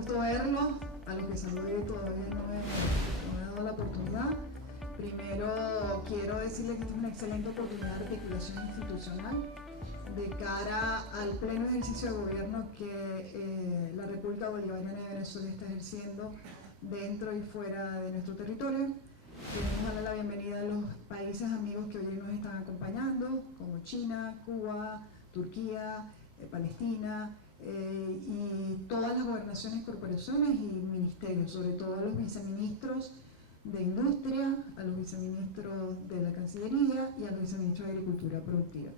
gusto verlo. A los que saludé todavía no me he dado la oportunidad. Primero quiero decirles que esta es una excelente oportunidad de articulación institucional de cara al pleno ejercicio de gobierno que la República Bolivariana de Venezuela está ejerciendo dentro y fuera de nuestro territorio. Queremos darle la bienvenida a los países amigos que hoy nos están acompañando, como China, Cuba, Turquía, Palestina, y todas las gobernaciones, corporaciones y ministerios, sobre todo a los viceministros de Industria, a los viceministros de la Cancillería y a los viceministros de Agricultura Productiva.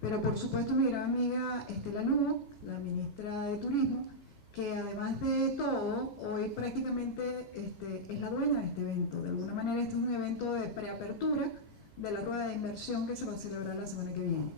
Pero por supuesto mi gran amiga Estela Lugo, la ministra de Turismo, que además de todo, hoy prácticamente es la dueña de este evento. De alguna manera este es un evento de preapertura de la rueda de inversión que se va a celebrar la semana que viene.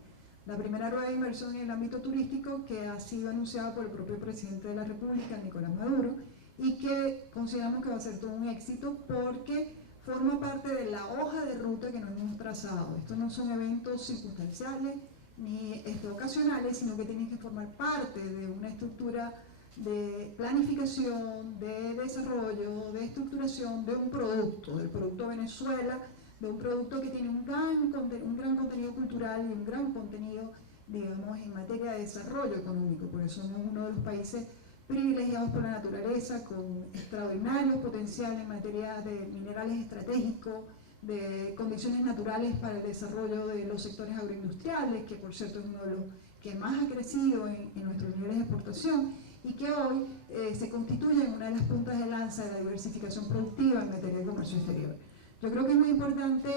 La primera rueda de inversión en el ámbito turístico que ha sido anunciada por el propio presidente de la República, Nicolás Maduro, y que consideramos que va a ser todo un éxito porque forma parte de la hoja de ruta que nos hemos trazado. Estos no son eventos circunstanciales ni ocasionales, sino que tienen que formar parte de una estructura de planificación, de desarrollo, de estructuración de un producto, del Producto Venezuela, de un producto que tiene un gran contenido cultural y un gran contenido, digamos, en materia de desarrollo económico. Por eso somos uno de los países privilegiados por la naturaleza, con extraordinarios potenciales en materia de minerales estratégicos, de condiciones naturales para el desarrollo de los sectores agroindustriales, que por cierto es uno de los que más ha crecido en nuestros niveles de exportación, y que hoy se constituye en una de las puntas de lanza de la diversificación productiva en materia de comercio exterior. Yo creo que es muy importante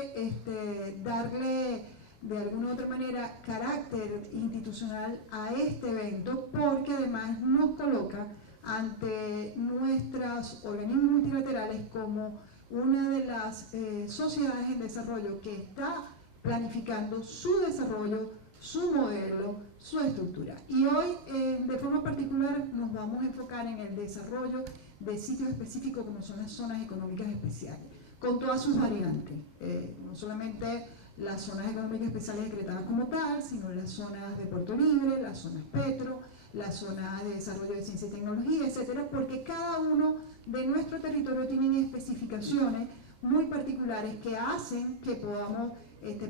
darle de alguna u otra manera carácter institucional a este evento, porque además nos coloca ante nuestros organismos multilaterales como una de las sociedades en desarrollo que está planificando su desarrollo, su modelo, su estructura. Y hoy, de forma particular, nos vamos a enfocar en el desarrollo de sitios específicos como son las zonas económicas especiales, con todas sus variantes, no solamente las zonas económicas especiales decretadas como tal, sino las zonas de Puerto Libre, las zonas Petro, las zonas de desarrollo de ciencia y tecnología, etcétera, porque cada uno de nuestro territorio tiene especificaciones muy particulares que hacen que podamos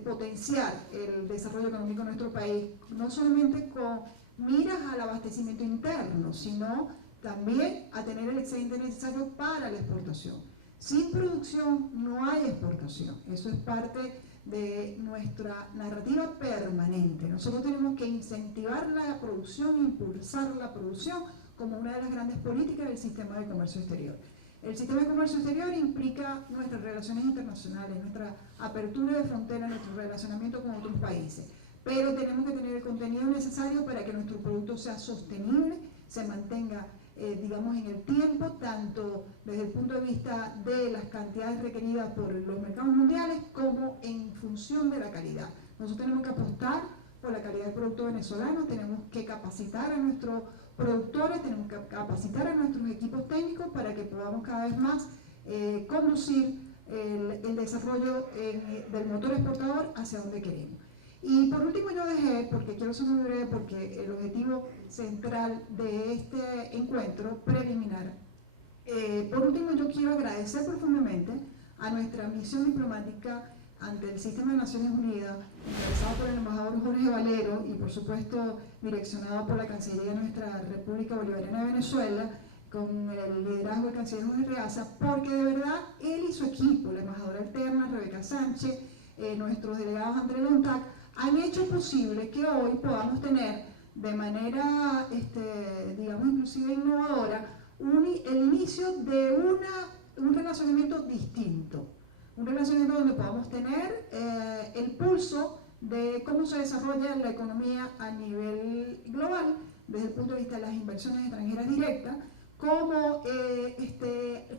potenciar el desarrollo económico de nuestro país, no solamente con miras al abastecimiento interno, sino también a tener el excedente necesario para la exportación. Sin producción no hay exportación, eso es parte de nuestra narrativa permanente. Nosotros tenemos que incentivar la producción, impulsar la producción como una de las grandes políticas del sistema de comercio exterior. El sistema de comercio exterior implica nuestras relaciones internacionales, nuestra apertura de frontera, nuestro relacionamiento con otros países, pero tenemos que tener el contenido necesario para que nuestro producto sea sostenible, se mantenga digamos en el tiempo, tanto desde el punto de vista de las cantidades requeridas por los mercados mundiales como en función de la calidad. Nosotros tenemos que apostar por la calidad del producto venezolano, tenemos que capacitar a nuestros productores, tenemos que capacitar a nuestros equipos técnicos para que podamos cada vez más conducir el desarrollo del motor exportador hacia donde queremos. Y por último yo dejé, porque quiero ser muy breve, porque el objetivo central de este encuentro preliminar, por último yo quiero agradecer profundamente a nuestra misión diplomática ante el Sistema de Naciones Unidas, encabezado por el embajador Jorge Valero y por supuesto direccionado por la Cancillería de nuestra República Bolivariana de Venezuela, con el liderazgo del canciller Jorge Reaza, porque de verdad él y su equipo, la embajadora alterna Rebeca Sánchez, nuestros delegados Andrés Lontac, han hecho posible que hoy podamos tener de manera, digamos, inclusive innovadora, el inicio de un relacionamiento distinto. Un relacionamiento donde podamos tener el pulso de cómo se desarrolla la economía a nivel global, desde el punto de vista de las inversiones extranjeras directas, como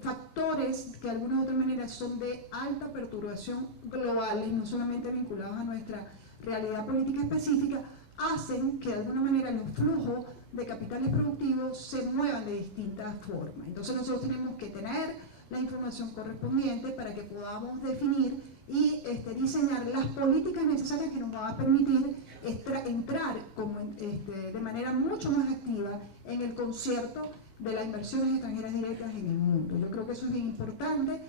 factores que de alguna u otra manera son de alta perturbación globales, no solamente vinculados a nuestra realidad política específica, hacen que de alguna manera los flujos de capitales productivos se muevan de distintas formas. Entonces nosotros tenemos que tener la información correspondiente para que podamos definir y diseñar las políticas necesarias que nos van a permitir entrar como, de manera mucho más activa en el concierto de las inversiones extranjeras directas en el mundo. Yo creo que eso es bien importante.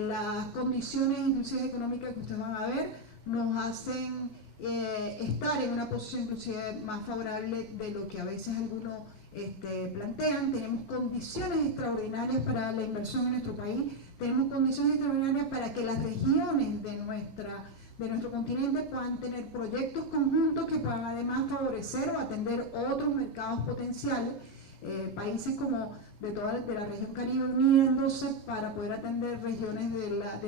Las condiciones inclusive económicas que ustedes van a ver nos hacen estar en una posición inclusive más favorable de lo que a veces algunos plantean. Tenemos condiciones extraordinarias para la inversión en nuestro país, tenemos condiciones extraordinarias para que las regiones de nuestro continente puedan tener proyectos conjuntos que puedan además favorecer o atender otros mercados potenciales, países como de la región Caribe uniéndose para poder atender regiones de la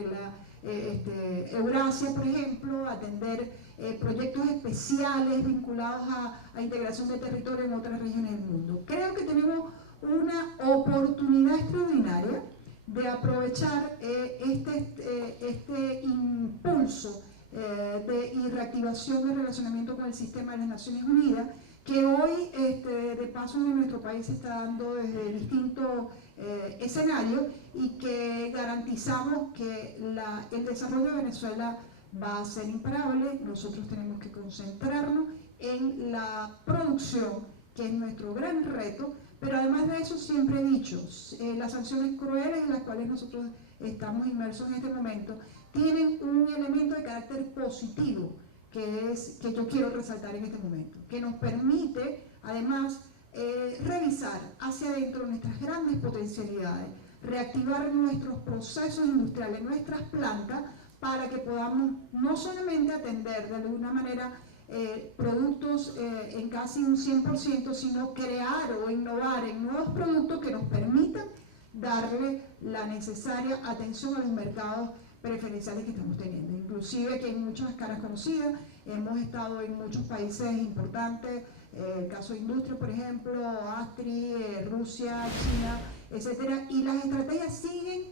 Eurasia, por ejemplo, atender proyectos especiales vinculados a integración de territorio en otras regiones del mundo. Creo que tenemos una oportunidad extraordinaria de aprovechar este impulso y reactivación del relacionamiento con el sistema de las Naciones Unidas, que hoy de paso en nuestro país se está dando desde distintos escenarios, y que garantizamos que el desarrollo de Venezuela va a ser imparable. Nosotros tenemos que concentrarnos en la producción, que es nuestro gran reto, pero además de eso siempre he dicho, las sanciones crueles en las cuales nosotros estamos inmersos en este momento tienen un elemento de carácter positivo, que yo quiero resaltar en este momento, que nos permite además revisar hacia adentro nuestras grandes potencialidades, reactivar nuestros procesos industriales, nuestras plantas, para que podamos no solamente atender de alguna manera productos en casi un 100%, sino crear o innovar en nuevos productos que nos permitan darle la necesaria atención a los mercados preferenciales que estamos teniendo. Inclusive que hay muchas caras conocidas, hemos estado en muchos países importantes, el caso de industria, por ejemplo, Astri, Rusia, China, etcétera, y las estrategias siguen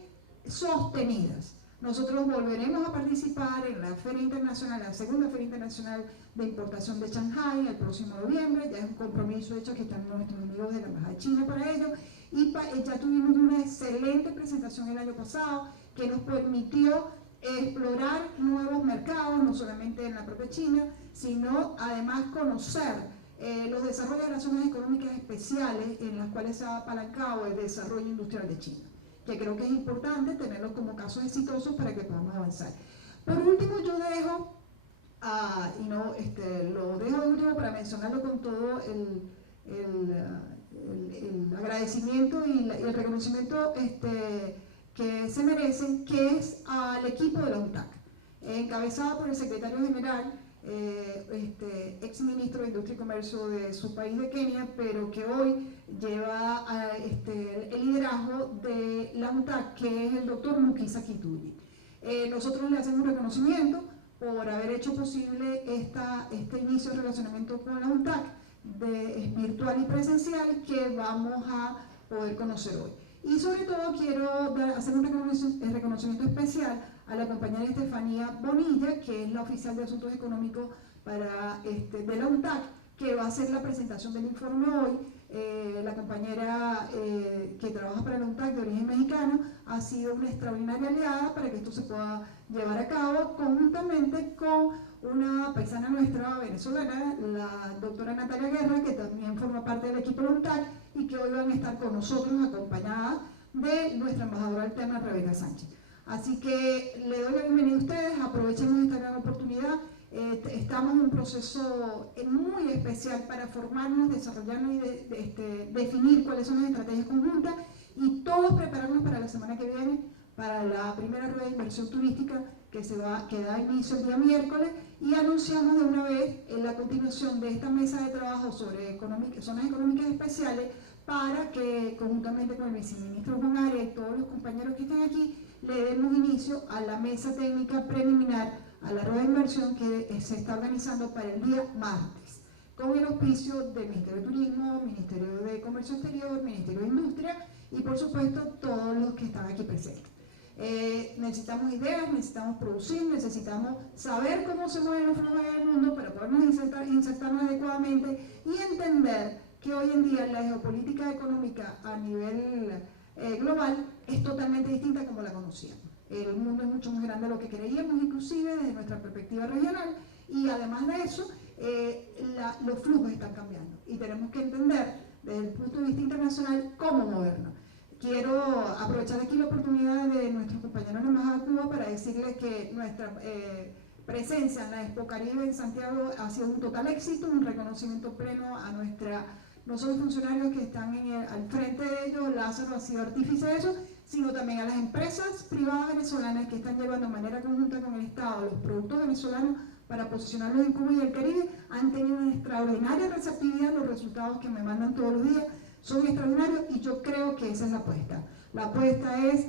sostenidas. Nosotros volveremos a participar en la Feria Internacional, la segunda Feria Internacional de Importación de Shanghai, el próximo noviembre. Ya es un compromiso hecho que están nuestros amigos de la Embajada de China para ello, y ya tuvimos una excelente presentación el año pasado que nos permitió explorar nuevos mercados, no solamente en la propia China, sino además conocer los desarrollos de las zonas económicas especiales en las cuales se ha apalancado el desarrollo industrial de China, que creo que es importante tenerlos como casos exitosos para que podamos avanzar. Por último, yo dejo, lo dejo de último para mencionarlo con todo el agradecimiento y el reconocimiento que se merecen, que es al equipo de la UNTAC, encabezado por el secretario general, ex ministro de Industria y Comercio de su país de Kenia, pero que hoy lleva el liderazgo de la UNTAC, que es el doctor Mukisa Kituyi. Nosotros le hacemos un reconocimiento por haber hecho posible este inicio de relacionamiento con la UNTAC, virtual y presencial, que vamos a poder conocer hoy. Y sobre todo quiero hacer un reconocimiento especial a la compañera Estefanía Bonilla, que es la oficial de Asuntos Económicos de la UNTAC, que va a hacer la presentación del informe hoy. La compañera que trabaja para la UNTAC de origen mexicano ha sido una extraordinaria aliada para que esto se pueda llevar a cabo, conjuntamente con una paisana nuestra venezolana, la doctora Natalia Guerra, que también forma parte del equipo de la UNTAC y que hoy van a estar con nosotros acompañada de nuestra embajadora alterna Rebeca Sánchez. Así que le doy la bienvenida a ustedes, aprovechemos esta gran oportunidad. Estamos en un proceso muy especial para formarnos, desarrollarnos y definir cuáles son las estrategias conjuntas, y todos prepararnos para la semana que viene, para la primera rueda de inversión turística que da inicio el día miércoles, y anunciamos de una vez la continuación de esta mesa de trabajo sobre zonas económicas especiales, para que conjuntamente con el viceministro Juan Arias y todos los compañeros que están aquí le demos inicio a la mesa técnica preliminar a la rueda de inversión que se está organizando para el día martes, con el auspicio del Ministerio de Turismo, Ministerio de Comercio Exterior, Ministerio de Industria y por supuesto todos los que están aquí presentes. Necesitamos ideas, necesitamos producir, necesitamos saber cómo se mueven los flujos en el mundo para podernos insertarnos adecuadamente y entender que hoy en día la geopolítica económica a nivel global es totalmente distinta como la conocíamos. El mundo es mucho más grande de lo que creíamos, inclusive desde nuestra perspectiva regional, y además de eso, los flujos están cambiando y tenemos que entender desde el punto de vista internacional, cómo movernos. Quiero aprovechar aquí la oportunidad de nuestros compañeros en la Embajada de Cuba para decirles que nuestra presencia en la Expo Caribe en Santiago ha sido un total éxito, un reconocimiento pleno a no solo funcionarios que están al frente de ellos, Lázaro ha sido artífice de eso, sino también a las empresas privadas venezolanas que están llevando de manera conjunta con el Estado los productos venezolanos para posicionarlos en Cuba y el Caribe. Han tenido una extraordinaria receptividad, los resultados que me mandan todos los días son extraordinarios y yo creo que esa es la apuesta. La apuesta es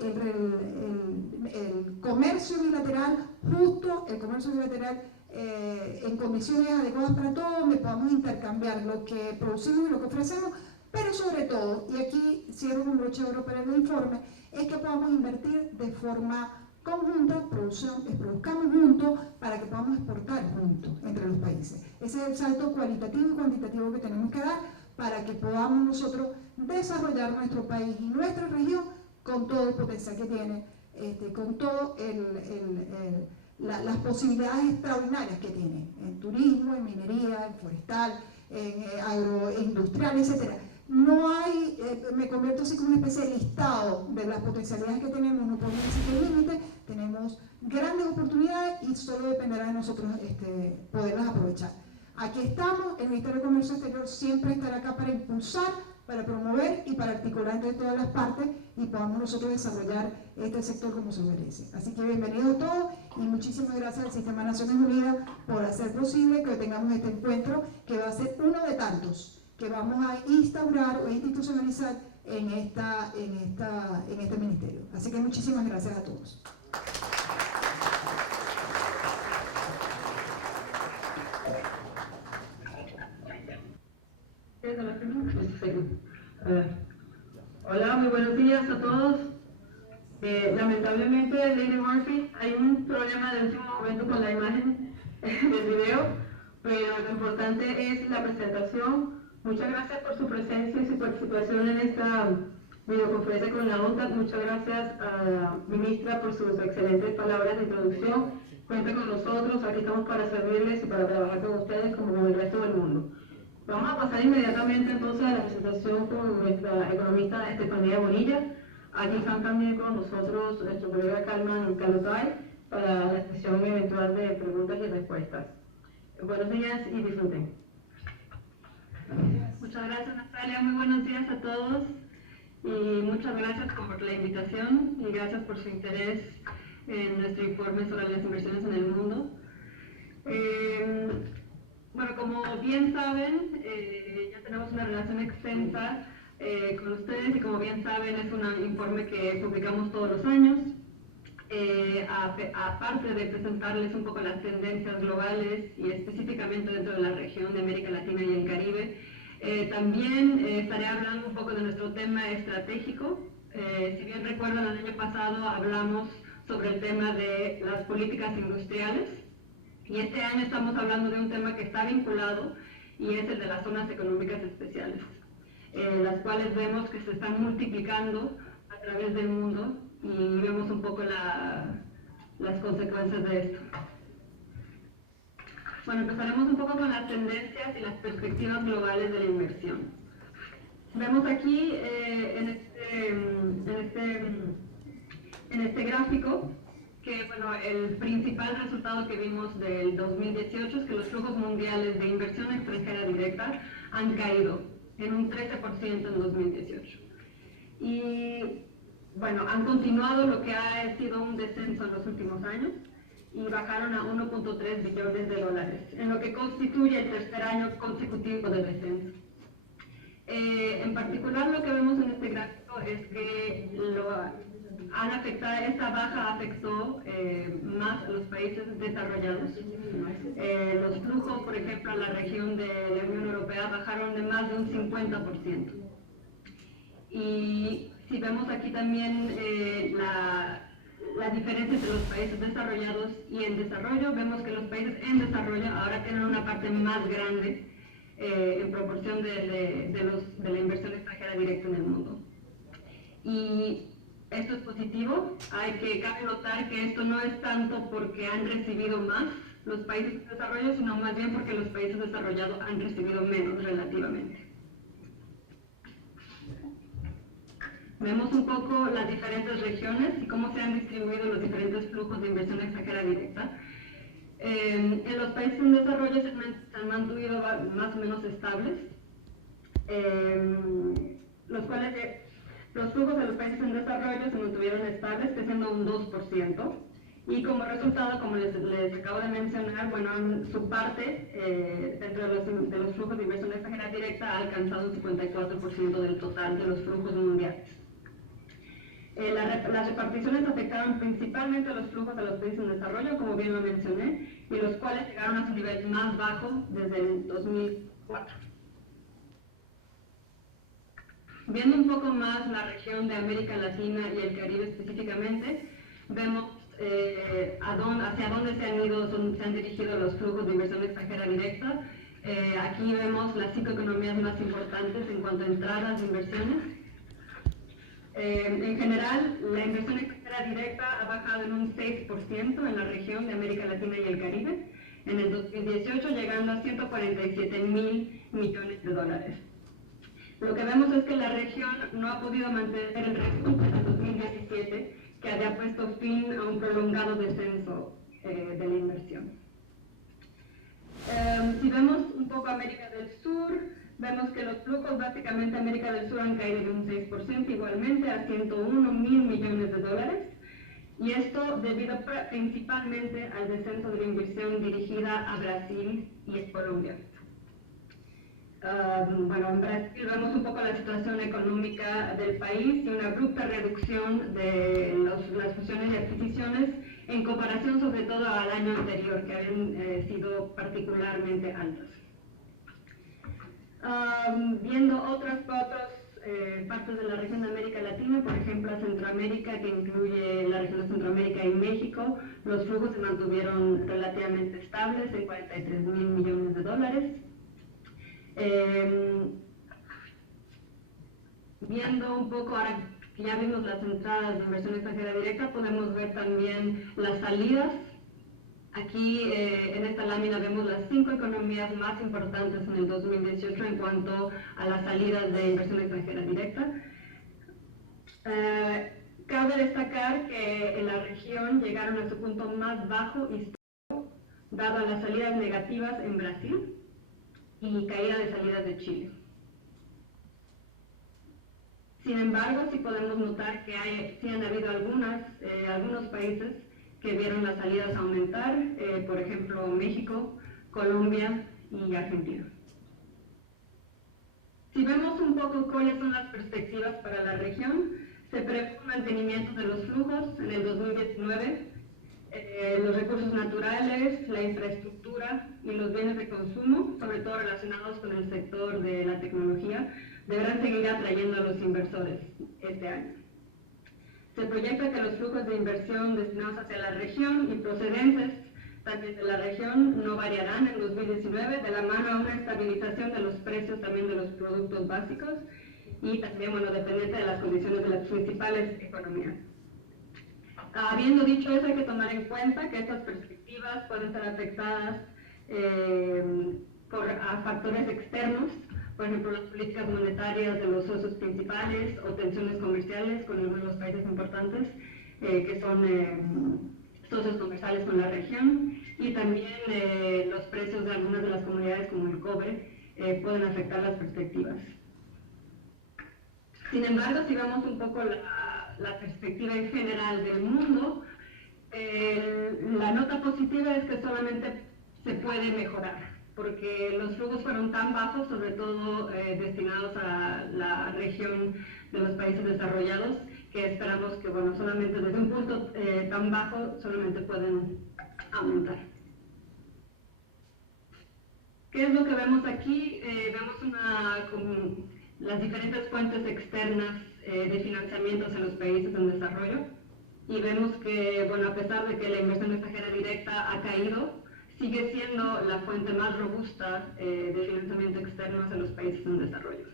el comercio bilateral justo, el comercio bilateral en condiciones adecuadas para todos, donde podamos intercambiar lo que producimos y lo que ofrecemos, pero sobre todo, y aquí cierro con broche de oro para el informe, es que podamos invertir de forma conjunta, produzcamos juntos para que podamos exportar juntos entre los países. Ese es el salto cualitativo y cuantitativo que tenemos que dar para que podamos nosotros desarrollar nuestro país y nuestra región con todo el potencial que tiene, con todo las posibilidades extraordinarias que tiene en turismo, en minería, en forestal, en agroindustrial, etc. No hay, me convierto así como una especie de listado de las potencialidades que tenemos, no podemos decir que hay límite, tenemos grandes oportunidades y solo dependerá de nosotros poderlas aprovechar. Aquí estamos, el Ministerio de Comercio Exterior siempre estará acá para impulsar, para promover y para articular entre todas las partes y podamos nosotros desarrollar este sector como se merece. Así que bienvenidos todos y muchísimas gracias al Sistema de Naciones Unidas por hacer posible que tengamos este encuentro que va a ser uno de tantos que vamos a instaurar o institucionalizar en este ministerio. Así que muchísimas gracias a todos. Hola, muy buenos días a todos. Lamentablemente, Lady Murphy, hay un problema de último momento con la imagen del video, pero lo importante es la presentación. Muchas gracias por su presencia y su participación en esta videoconferencia con la ONTAD. Muchas gracias a la ministra por sus excelentes palabras de introducción. Cuenten con nosotros, aquí estamos para servirles y para trabajar con ustedes como con el resto del mundo. Vamos a pasar inmediatamente entonces a la presentación con nuestra economista Estefanía Bonilla. Aquí están también con nosotros nuestro colega Carmen Calotay para la sesión eventual de preguntas y respuestas. Buenos días y disfruten. Muchas gracias, Natalia. Muy buenos días a todos y muchas gracias por la invitación y gracias por su interés en nuestro informe sobre las inversiones en el mundo. Bueno, como bien saben, ya tenemos una relación extensa con ustedes y como bien saben es un informe que publicamos todos los años. Aparte de presentarles un poco las tendencias globales y específicamente dentro de la región de América Latina y el Caribe, también estaré hablando un poco de nuestro tema estratégico. Si bien recuerdan, el año pasado hablamos sobre el tema de las políticas industriales y este año estamos hablando de un tema que está vinculado y es el de las zonas económicas especiales, las cuales vemos que se están multiplicando a través del mundo y vemos un poco las consecuencias de esto. Bueno, empezaremos un poco con las tendencias y las perspectivas globales de la inversión. Vemos aquí en este gráfico que bueno, el principal resultado que vimos del 2018 es que los flujos mundiales de inversión extranjera directa han caído en un 13% en 2018. Y bueno, han continuado lo que ha sido un descenso en los últimos años y bajaron a 1.3 billones de dólares, en lo que constituye el tercer año consecutivo de descenso. En particular, lo que vemos en este gráfico es que esta baja afectó más a los países desarrollados. Los flujos, por ejemplo, a la región de la Unión Europea bajaron de más de un 50%. Y si vemos aquí también la diferencia entre los países desarrollados y en desarrollo, vemos que los países en desarrollo ahora tienen una parte más grande en proporción de la inversión extranjera directa en el mundo. Y esto es positivo. Cabe notar que esto no es tanto porque han recibido más los países en desarrollo, sino más bien porque los países desarrollados han recibido menos relativamente. Vemos un poco las diferentes regiones y cómo se han distribuido los diferentes flujos de inversión extranjera directa. En los países en desarrollo se han mantenido más o menos estables, los flujos de los países en desarrollo se mantuvieron estables, creciendo un 2%, y como resultado, como les acabo de mencionar, bueno, su parte dentro de los flujos de inversión extranjera directa ha alcanzado un 54% del total de los flujos mundiales. Las reparticiones afectaron principalmente a los flujos de los países en desarrollo, como bien lo mencioné, y los cuales llegaron a su nivel más bajo desde el 2004. Viendo un poco más la región de América Latina y el Caribe específicamente, vemos hacia dónde se han dirigido los flujos de inversión extranjera directa. Aquí vemos las 5 economías más importantes en cuanto a entradas de inversiones. En general, la inversión extranjera directa ha bajado en un 6% en la región de América Latina y el Caribe, en el 2018 llegando a 147.000 millones de dólares. Lo que vemos es que la región no ha podido mantener el ritmo desde el 2017, que había puesto fin a un prolongado descenso de la inversión. Si vemos un poco América del Sur, vemos que los flujos básicamente América del Sur han caído de un 6% igualmente a 101.000 millones de dólares, y esto debido principalmente al descenso de la inversión dirigida a Brasil y a Colombia. Bueno, en Brasil vemos un poco la situación económica del país y una abrupta reducción de las fusiones y adquisiciones en comparación sobre todo al año anterior, que habían sido particularmente altas. Viendo otras partes de la región de América Latina, por ejemplo a Centroamérica, que incluye la región de Centroamérica y México, los flujos se mantuvieron relativamente estables en 43.000 millones de dólares. Viendo un poco, ahora que ya vimos las entradas de inversión extranjera directa, podemos ver también las salidas. Aquí en esta lámina vemos las 5 economías más importantes en el 2018 en cuanto a las salidas de inversión extranjera directa. Cabe destacar que en la región llegaron a su punto más bajo histórico, dado las salidas negativas en Brasil y caída de salidas de Chile. Sin embargo, sí podemos notar que sí han habido algunos países que vieron las salidas aumentar, por ejemplo México, Colombia y Argentina. Si vemos un poco cuáles son las perspectivas para la región, se prevé un mantenimiento de los flujos en el 2019. Los recursos naturales, la infraestructura y los bienes de consumo, sobre todo relacionados con el sector de la tecnología, deberán seguir atrayendo a los inversores este año. Se proyecta que los flujos de inversión destinados hacia la región y procedentes también de la región no variarán en 2019, de la mano a una estabilización de los precios también de los productos básicos y también, bueno, dependiente de las condiciones de las principales economías. Habiendo dicho eso, hay que tomar en cuenta que estas perspectivas pueden ser afectadas por factores externos, por ejemplo, las políticas monetarias de los socios principales o tensiones comerciales con algunos de los países importantes que son socios comerciales con la región, y también los precios de algunas de las comunidades como el cobre pueden afectar las perspectivas. Sin embargo, si vemos un poco la perspectiva en general del mundo, la nota positiva es que solamente se puede mejorar, porque los flujos fueron tan bajos, sobre todo destinados a la región de los países desarrollados, que esperamos que, bueno, solamente desde un punto tan bajo solamente pueden aumentar. ¿Qué es lo que vemos aquí? Vemos las diferentes fuentes externas de financiamientos en los países en desarrollo, y vemos que, bueno, a pesar de que la inversión extranjera directa ha caído, sigue siendo la fuente más robusta de financiamiento externo hacia los países en desarrollo,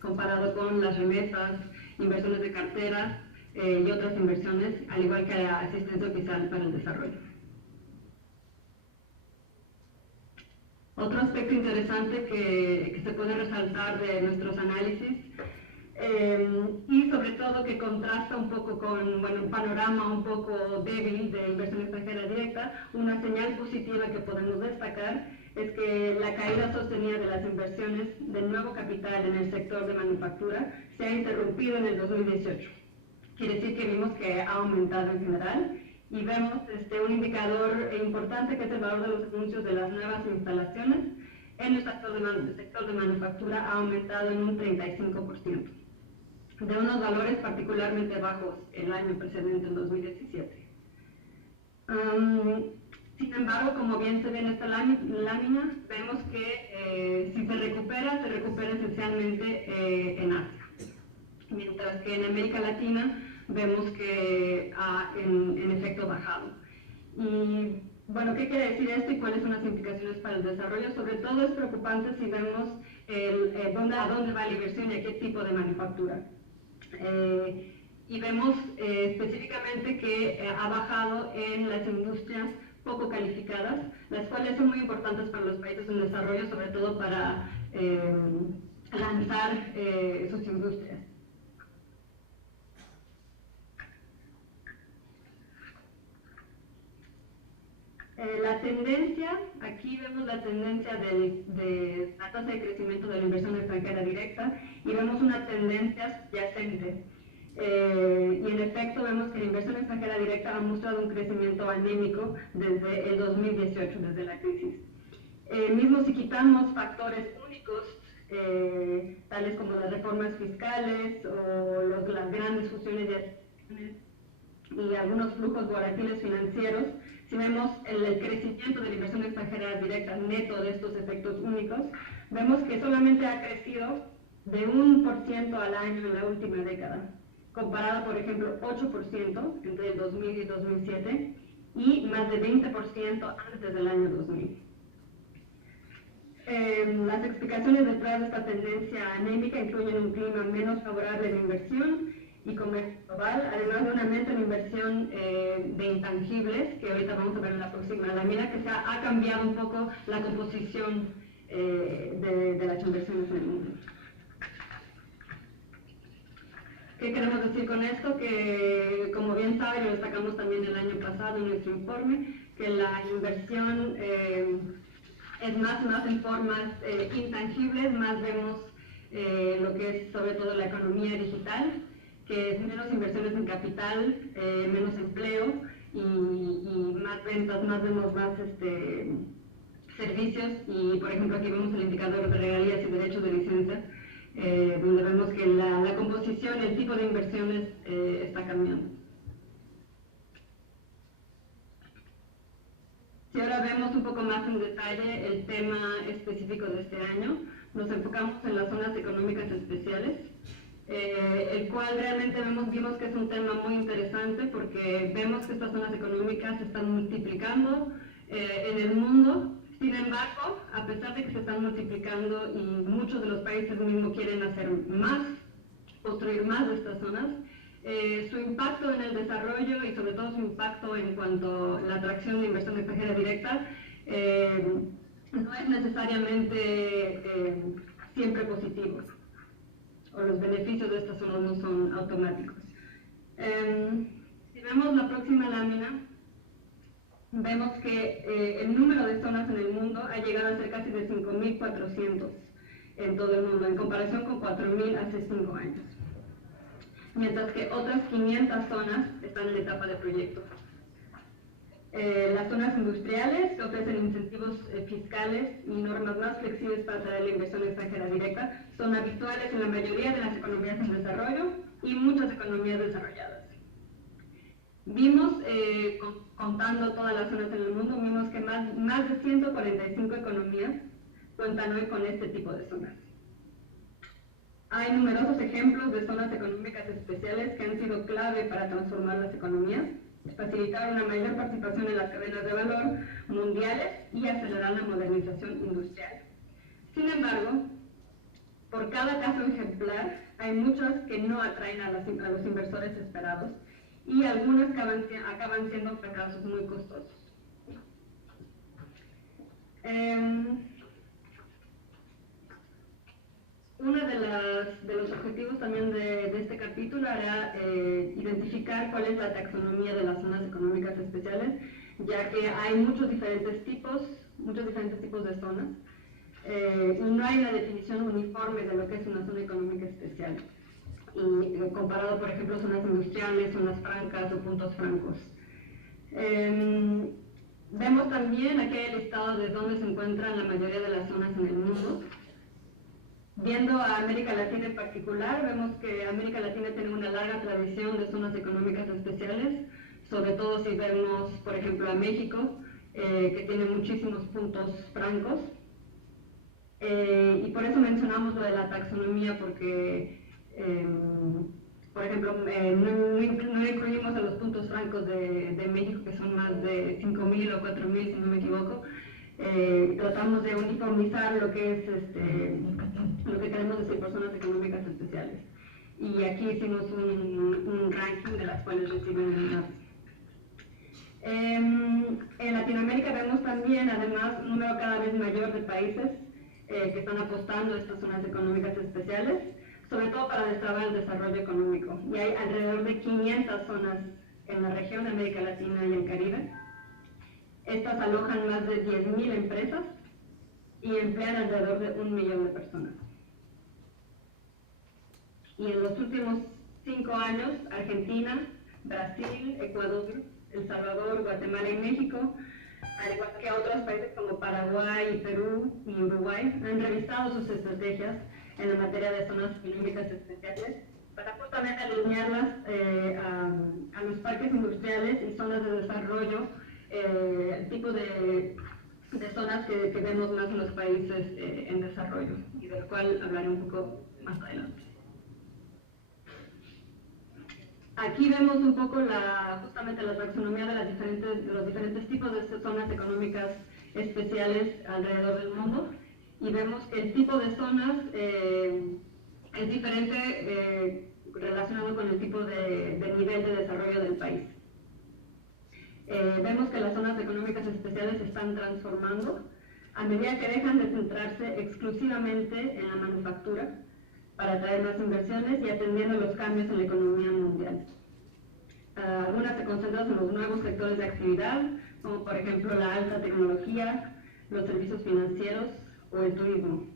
comparado con las remesas, inversiones de cartera y otras inversiones, al igual que la asistencia oficial para el desarrollo. Otro aspecto interesante que se puede resaltar de nuestros análisis y sobre todo que contrasta un poco con un panorama un poco débil de inversión extranjera directa. Una señal positiva que podemos destacar es que la caída sostenida de las inversiones de nuevo capital en el sector de manufactura se ha interrumpido en el 2018. Quiere decir que vimos que ha aumentado en general y vemos un indicador importante que es el valor de los anuncios de las nuevas instalaciones en el sector de manufactura ha aumentado en un 35%, de unos valores particularmente bajos el año precedente, en 2017. Sin embargo, como bien se ve en esta lámina, vemos que si se recupera esencialmente en Asia, mientras que en América Latina vemos que ha en efecto bajado. Y bueno, ¿qué quiere decir esto y cuáles son las implicaciones para el desarrollo? Sobre todo es preocupante si vemos a dónde va la inversión y a qué tipo de manufactura. Y vemos específicamente que ha bajado en las industrias poco calificadas, las cuales son muy importantes para los países en desarrollo, sobre todo para lanzar sus industrias. La tendencia, aquí vemos la tendencia de la tasa de crecimiento de la inversión extranjera directa y vemos una tendencia subyacente. Y en efecto vemos que la inversión extranjera directa ha mostrado un crecimiento anémico desde el 2018, desde la crisis. Mismo si quitamos factores únicos, tales como las reformas fiscales o las grandes fusiones de acciones y algunos flujos volatiles financieros, si vemos el crecimiento de la inversión extranjera directa neto de estos efectos únicos, vemos que solamente ha crecido de 1% al año en la última década, comparado, por ejemplo, 8% entre el 2000 y 2007 y más de 20% antes del año 2000. Las explicaciones detrás de esta tendencia anémica incluyen un clima menos favorable de inversión y comercio global, además de un aumento en inversión de intangibles, que ahorita vamos a ver en la próxima lámina, que ha cambiado un poco la composición de las inversiones en el mundo. ¿Qué queremos decir con esto? Que, como bien saben, lo destacamos también el año pasado en nuestro informe, que la inversión es más en formas intangibles, más vemos lo que es sobre todo la economía digital, que es menos inversiones en capital, menos empleo y más ventas, vemos más servicios y, por ejemplo, aquí vemos el indicador de regalías y derechos de licencia, donde vemos que la composición, el tipo de inversiones está cambiando. Si ahora vemos un poco más en detalle el tema específico de este año, nos enfocamos en las zonas económicas especiales, el cual realmente vimos que es un tema muy interesante porque vemos que estas zonas económicas se están multiplicando en el mundo. Sin embargo, a pesar de que se están multiplicando y muchos de los países mismos quieren hacer más, construir más de estas zonas, su impacto en el desarrollo y sobre todo su impacto en cuanto a la atracción de inversión extranjera directa no es necesariamente siempre positivo, o los beneficios de estas zonas no son automáticos. Si vemos la próxima lámina, vemos que el número de zonas en el mundo ha llegado a ser casi de 5.400 en todo el mundo, en comparación con 4.000 hace 5 años. Mientras que otras 500 zonas están en la etapa de proyecto. Las zonas industriales que ofrecen incentivos fiscales y normas más flexibles para atraer la inversión extranjera directa son habituales en la mayoría de las economías en desarrollo y muchas economías desarrolladas. Vimos, contando todas las zonas en el mundo, vimos que más de 145 economías cuentan hoy con este tipo de zonas. Hay numerosos ejemplos de zonas económicas especiales que han sido clave para transformar las economías, facilitar una mayor participación en las cadenas de valor mundiales y acelerar la modernización industrial. Sin embargo, por cada caso ejemplar, hay muchas que no atraen a los inversores esperados y algunas acaban siendo fracasos muy costosos. Una de las de los objetivos también de este capítulo era identificar cuál es la taxonomía de las zonas económicas especiales, ya que hay muchos diferentes tipos de zonas, y no hay una definición uniforme de lo que es una zona económica especial, y comparado, por ejemplo, zonas industriales, zonas francas o puntos francos. Vemos también aquí el listado de dónde se encuentran la mayoría de las zonas en el mundo. Viendo a América Latina en particular, vemos que América Latina tiene una larga tradición de zonas económicas especiales, sobre todo si vemos, por ejemplo, a México, que tiene muchísimos puntos francos. Y por eso mencionamos lo de la taxonomía, porque, por ejemplo, no incluimos a los puntos francos de México, que son más de 5.000 o 4.000, si no me equivoco. Tratamos de uniformizar lo que es lo que queremos decir por zonas económicas especiales. Y aquí hicimos un ranking de las cuales reciben más. En Latinoamérica vemos también, además, un número cada vez mayor de países que están apostando a estas zonas económicas especiales, sobre todo para destrabar el desarrollo económico. Y hay alrededor de 500 zonas en la región de América Latina y el Caribe. Estas alojan más de 10.000 empresas y emplean alrededor de 1 millón de personas. Y en los últimos 5 años, Argentina, Brasil, Ecuador, El Salvador, Guatemala y México, al igual que otros países como Paraguay, Perú y Uruguay, han revisado sus estrategias en la materia de zonas económicas especiales para justamente alinearlas a los parques industriales y zonas de desarrollo, el tipo de zonas que vemos más en los países en desarrollo, y del cual hablaré un poco más adelante. Aquí vemos un poco justamente la taxonomía de los diferentes tipos de zonas económicas especiales alrededor del mundo, y vemos que el tipo de zonas es diferente relacionado con el tipo de nivel de desarrollo del país. Vemos que las zonas económicas especiales se están transformando a medida que dejan de centrarse exclusivamente en la manufactura para atraer más inversiones y atendiendo los cambios en la economía mundial. Algunas se concentran en los nuevos sectores de actividad, como por ejemplo la alta tecnología, los servicios financieros o el turismo.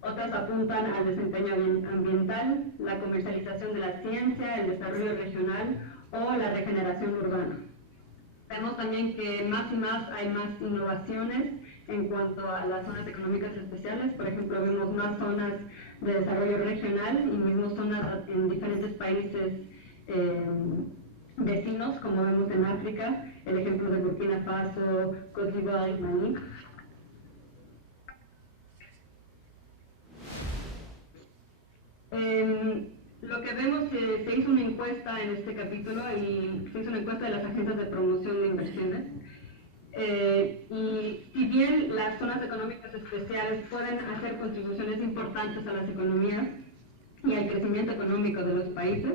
Otras apuntan al desempeño ambiental, la comercialización de la ciencia, el desarrollo regional o la regeneración urbana. Vemos también que más y más hay más innovaciones en cuanto a las zonas económicas especiales. Por ejemplo, vemos más zonas de desarrollo regional y mismo zonas en diferentes países vecinos, como vemos en África, el ejemplo de Burkina Faso, Côte d'Ivoire y Mali. Lo que vemos, se hizo una encuesta en este capítulo, y se hizo una encuesta de las agencias de promoción de inversiones. Y si bien las zonas económicas especiales pueden hacer contribuciones importantes a las economías y al crecimiento económico de los países,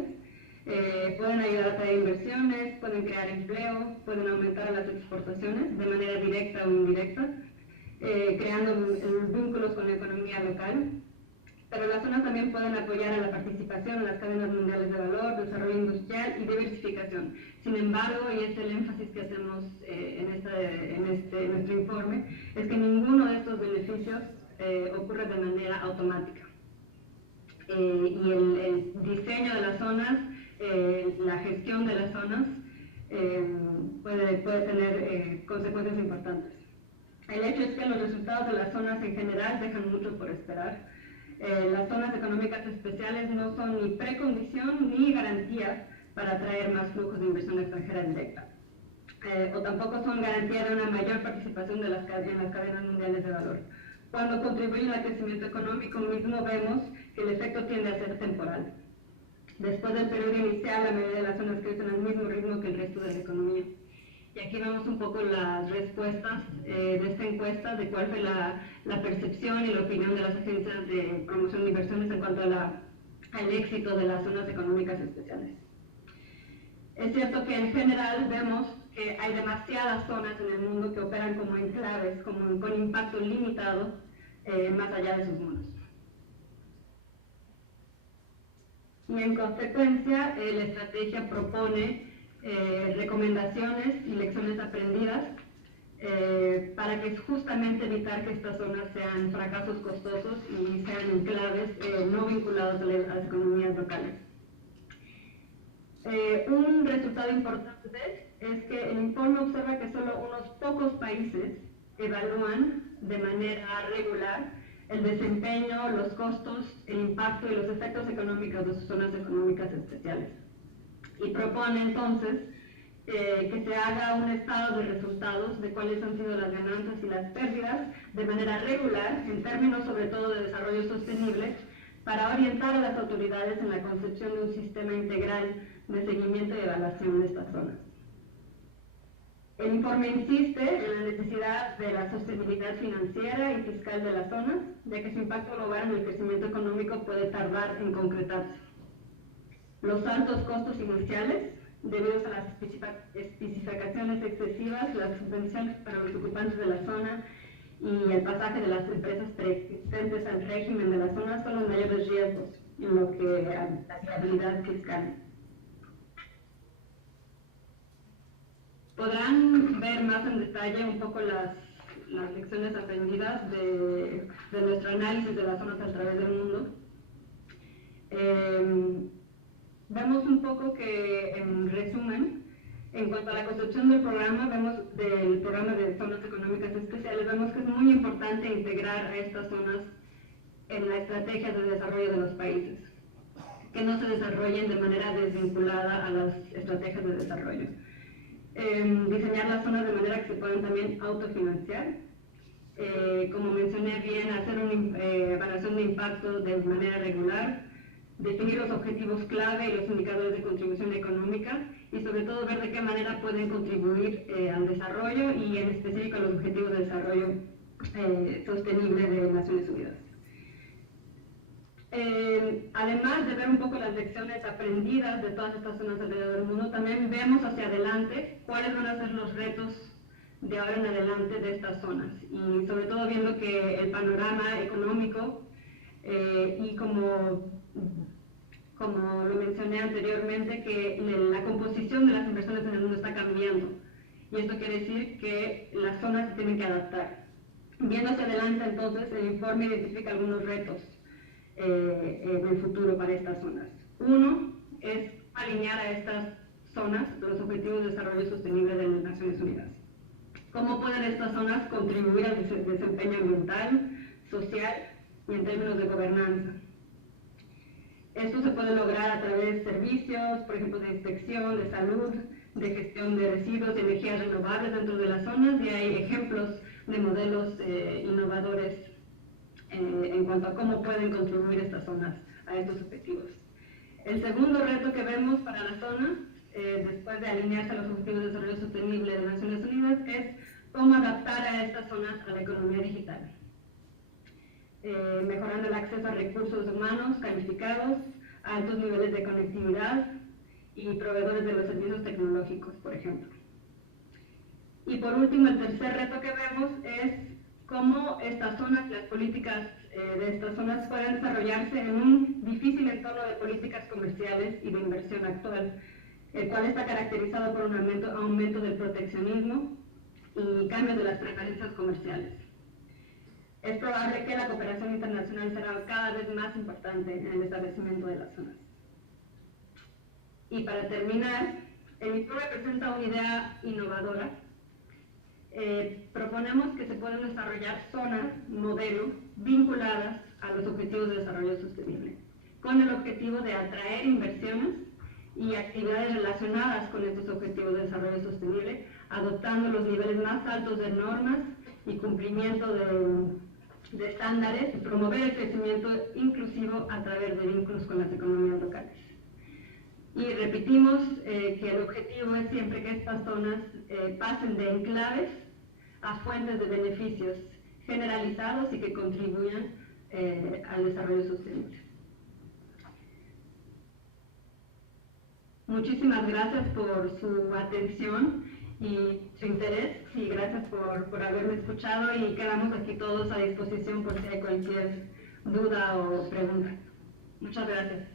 pueden ayudar a atraer inversiones, pueden crear empleo, pueden aumentar las exportaciones de manera directa o indirecta, creando vínculos con la economía local. Pero las zonas también pueden apoyar a la participación en las cadenas mundiales de valor, desarrollo industrial y diversificación. Sin embargo, y es el énfasis que hacemos en nuestro informe, es que ninguno de estos beneficios ocurre de manera automática. Y el diseño de las zonas, la gestión de las zonas, puede tener consecuencias importantes. El hecho es que los resultados de las zonas en general dejan mucho por esperar. Las zonas económicas especiales no son ni precondición ni garantía para atraer más flujos de inversión extranjera directa, o tampoco son garantía de una mayor participación en las cadenas mundiales de valor. Cuando contribuyen al crecimiento económico mismo, vemos que el efecto tiende a ser temporal. Después del periodo inicial, la mayoría de las zonas crecen al mismo ritmo que el resto de la economía. Y aquí vemos un poco las respuestas de esta encuesta, de cuál fue la percepción y la opinión de las agencias de promoción de inversiones en cuanto al éxito de las zonas económicas especiales. Es cierto que en general vemos que hay demasiadas zonas en el mundo que operan como enclaves, con impacto limitado más allá de sus muros. y en consecuencia la estrategia propone recomendaciones y lecciones aprendidas para que justamente evitar que estas zonas sean fracasos costosos y sean enclaves no vinculados a las economías locales. Un resultado importante es que el informe observa que solo unos pocos países evalúan de manera regular el desempeño, los costos, el impacto y los efectos económicos de sus zonas económicas especiales. Y propone entonces que se haga un estado de resultados de cuáles han sido las ganancias y las pérdidas de manera regular, en términos sobre todo de desarrollo sostenible, para orientar a las autoridades en la concepción de un sistema integral de seguimiento y evaluación de estas zonas. El informe insiste en la necesidad de la sostenibilidad financiera y fiscal de las zonas, ya que su impacto global en el crecimiento económico puede tardar en concretarse. Los altos costos iniciales, debido a las especificaciones excesivas, las subvenciones para los ocupantes de la zona y el pasaje de las empresas preexistentes al régimen de la zona, son los mayores riesgos en lo que a la viabilidad fiscal. Podrán ver más en detalle un poco las lecciones aprendidas de nuestro análisis de las zonas a través del mundo. Vemos un poco que, en resumen, en cuanto a la concepción del programa de zonas económicas especiales, vemos que es muy importante integrar a estas zonas en la estrategia de desarrollo de los países, que no se desarrollen de manera desvinculada a las estrategias de desarrollo. Diseñar las zonas de manera que se puedan también autofinanciar. Como mencioné bien, hacer una evaluación de impacto de manera regular, definir los objetivos clave y los indicadores de contribución económica y sobre todo ver de qué manera pueden contribuir al desarrollo y en específico a los objetivos de desarrollo sostenible de Naciones Unidas. Además de ver un poco las lecciones aprendidas de todas estas zonas alrededor del mundo, también vemos hacia adelante cuáles van a ser los retos de ahora en adelante de estas zonas y sobre todo viendo que el panorama económico y como lo mencioné anteriormente, que la composición de las inversiones en el mundo está cambiando y esto quiere decir que las zonas se tienen que adaptar. Viendo hacia adelante entonces, el informe identifica algunos retos en el futuro para estas zonas. Uno es alinear a estas zonas los objetivos de desarrollo sostenible de las Naciones Unidas. ¿Cómo pueden estas zonas contribuir al desempeño ambiental, social y en términos de gobernanza? Esto se puede lograr a través de servicios, por ejemplo, de inspección, de salud, de gestión de residuos y energías renovables dentro de las zonas, y hay ejemplos de modelos innovadores en cuanto a cómo pueden contribuir estas zonas a estos objetivos. El segundo reto que vemos para la zona, después de alinearse a los objetivos de desarrollo sostenible de Naciones Unidas, es cómo adaptar a estas zonas a la economía digital. Mejorando el acceso a recursos humanos calificados, a altos niveles de conectividad y proveedores de los servicios tecnológicos, por ejemplo. Y por último, el tercer reto que vemos es cómo estas zonas, las políticas de estas zonas pueden desarrollarse en un difícil entorno de políticas comerciales y de inversión actual, el cual está caracterizado por un aumento del proteccionismo y cambios de las preferencias comerciales. Es probable que la cooperación internacional será cada vez más importante en el establecimiento de las zonas. Y para terminar, el informe presenta una idea innovadora. Proponemos que se puedan desarrollar zonas, modelo, vinculadas a los objetivos de desarrollo sostenible, con el objetivo de atraer inversiones y actividades relacionadas con estos objetivos de desarrollo sostenible, adoptando los niveles más altos de normas y cumplimiento de estándares y promover el crecimiento inclusivo a través de vínculos con las economías locales. Y repetimos que el objetivo es siempre que estas zonas pasen de enclaves a fuentes de beneficios generalizados y que contribuyan al desarrollo sostenible. Muchísimas gracias por su atención y su interés, y gracias por haberme escuchado, y quedamos aquí todos a disposición por si hay cualquier duda o pregunta. Muchas gracias.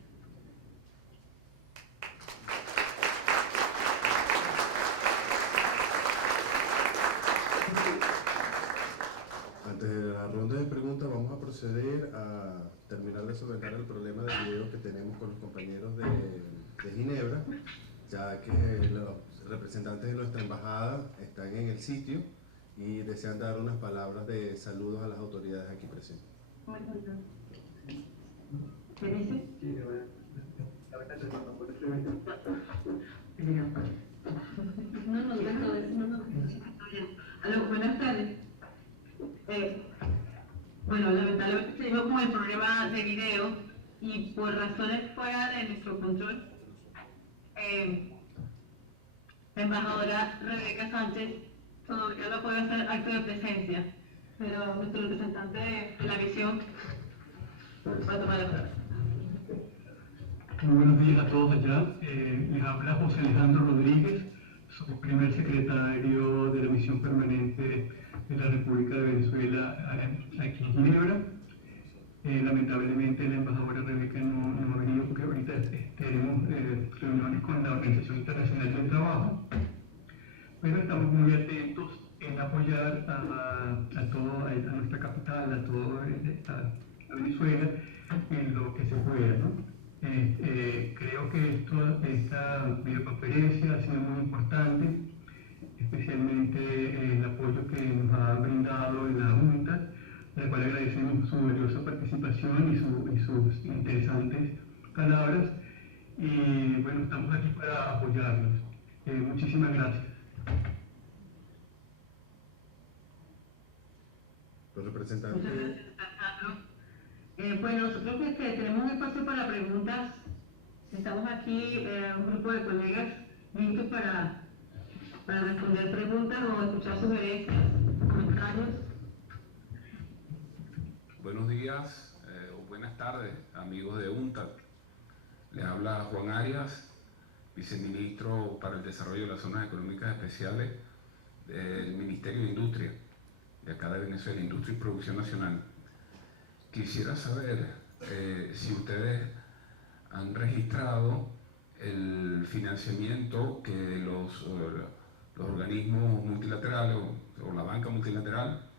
proceder a terminar de solventar el problema de video que tenemos con los compañeros de Ginebra, ya que los representantes de nuestra embajada están en el sitio y desean dar unas palabras de saludos a las autoridades aquí presentes. ¿Qué dice? No nos deja decir, no nos deja. Aló, buenas tardes. Bueno, lamentablemente seguimos con el problema de video y por razones fuera de nuestro control, la embajadora Rebeca Sánchez todavía no puede hacer acto de presencia, pero nuestro representante de la misión va a tomar la palabra. Muy buenos días a todos allá. Les habla José Alejandro Rodríguez, soy primer secretario de la misión permanente de la República de Venezuela aquí en Ginebra. Lamentablemente la embajadora Rebeca no ha venido porque ahorita tenemos reuniones con la Organización Internacional del Trabajo, pero estamos muy atentos en apoyar a nuestra capital, a Venezuela, en lo que se pueda, ¿no? Creo que esta videoconferencia ha sido muy importante, especialmente el apoyo que nos ha brindado en la Junta, a la cual agradecemos su valiosa participación y sus interesantes palabras. Y bueno, estamos aquí para apoyarlos. Muchísimas gracias. Los representantes. Muchas gracias, Alejandro. Bueno, nosotros tenemos un espacio para preguntas. Estamos aquí un grupo de colegas listos para responder preguntas o escuchar sugerencias, comentarios. Buenos días o buenas tardes, amigos de UNTAD. Les habla Juan Arias, viceministro para el desarrollo de las zonas económicas especiales del Ministerio de Industria, de acá de Venezuela, Industria y Producción Nacional. Quisiera saber si ustedes han registrado el financiamiento que los organismos multilaterales o la banca multilateral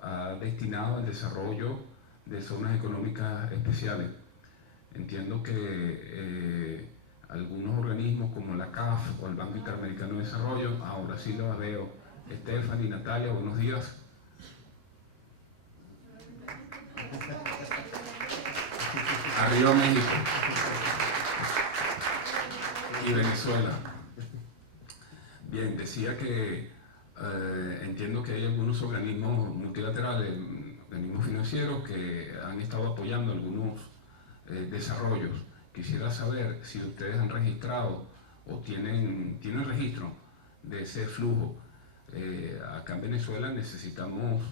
ha destinado al desarrollo de zonas económicas especiales. Entiendo que algunos organismos como la CAF o el Banco Interamericano de Desarrollo, ahora sí los veo. Estefan y Natalia, buenos días. Arriba México y Venezuela. Bien, decía que entiendo que hay algunos organismos multilaterales, organismos financieros que han estado apoyando algunos desarrollos. Quisiera saber si ustedes han registrado o tienen registro de ese flujo. Acá en Venezuela necesitamos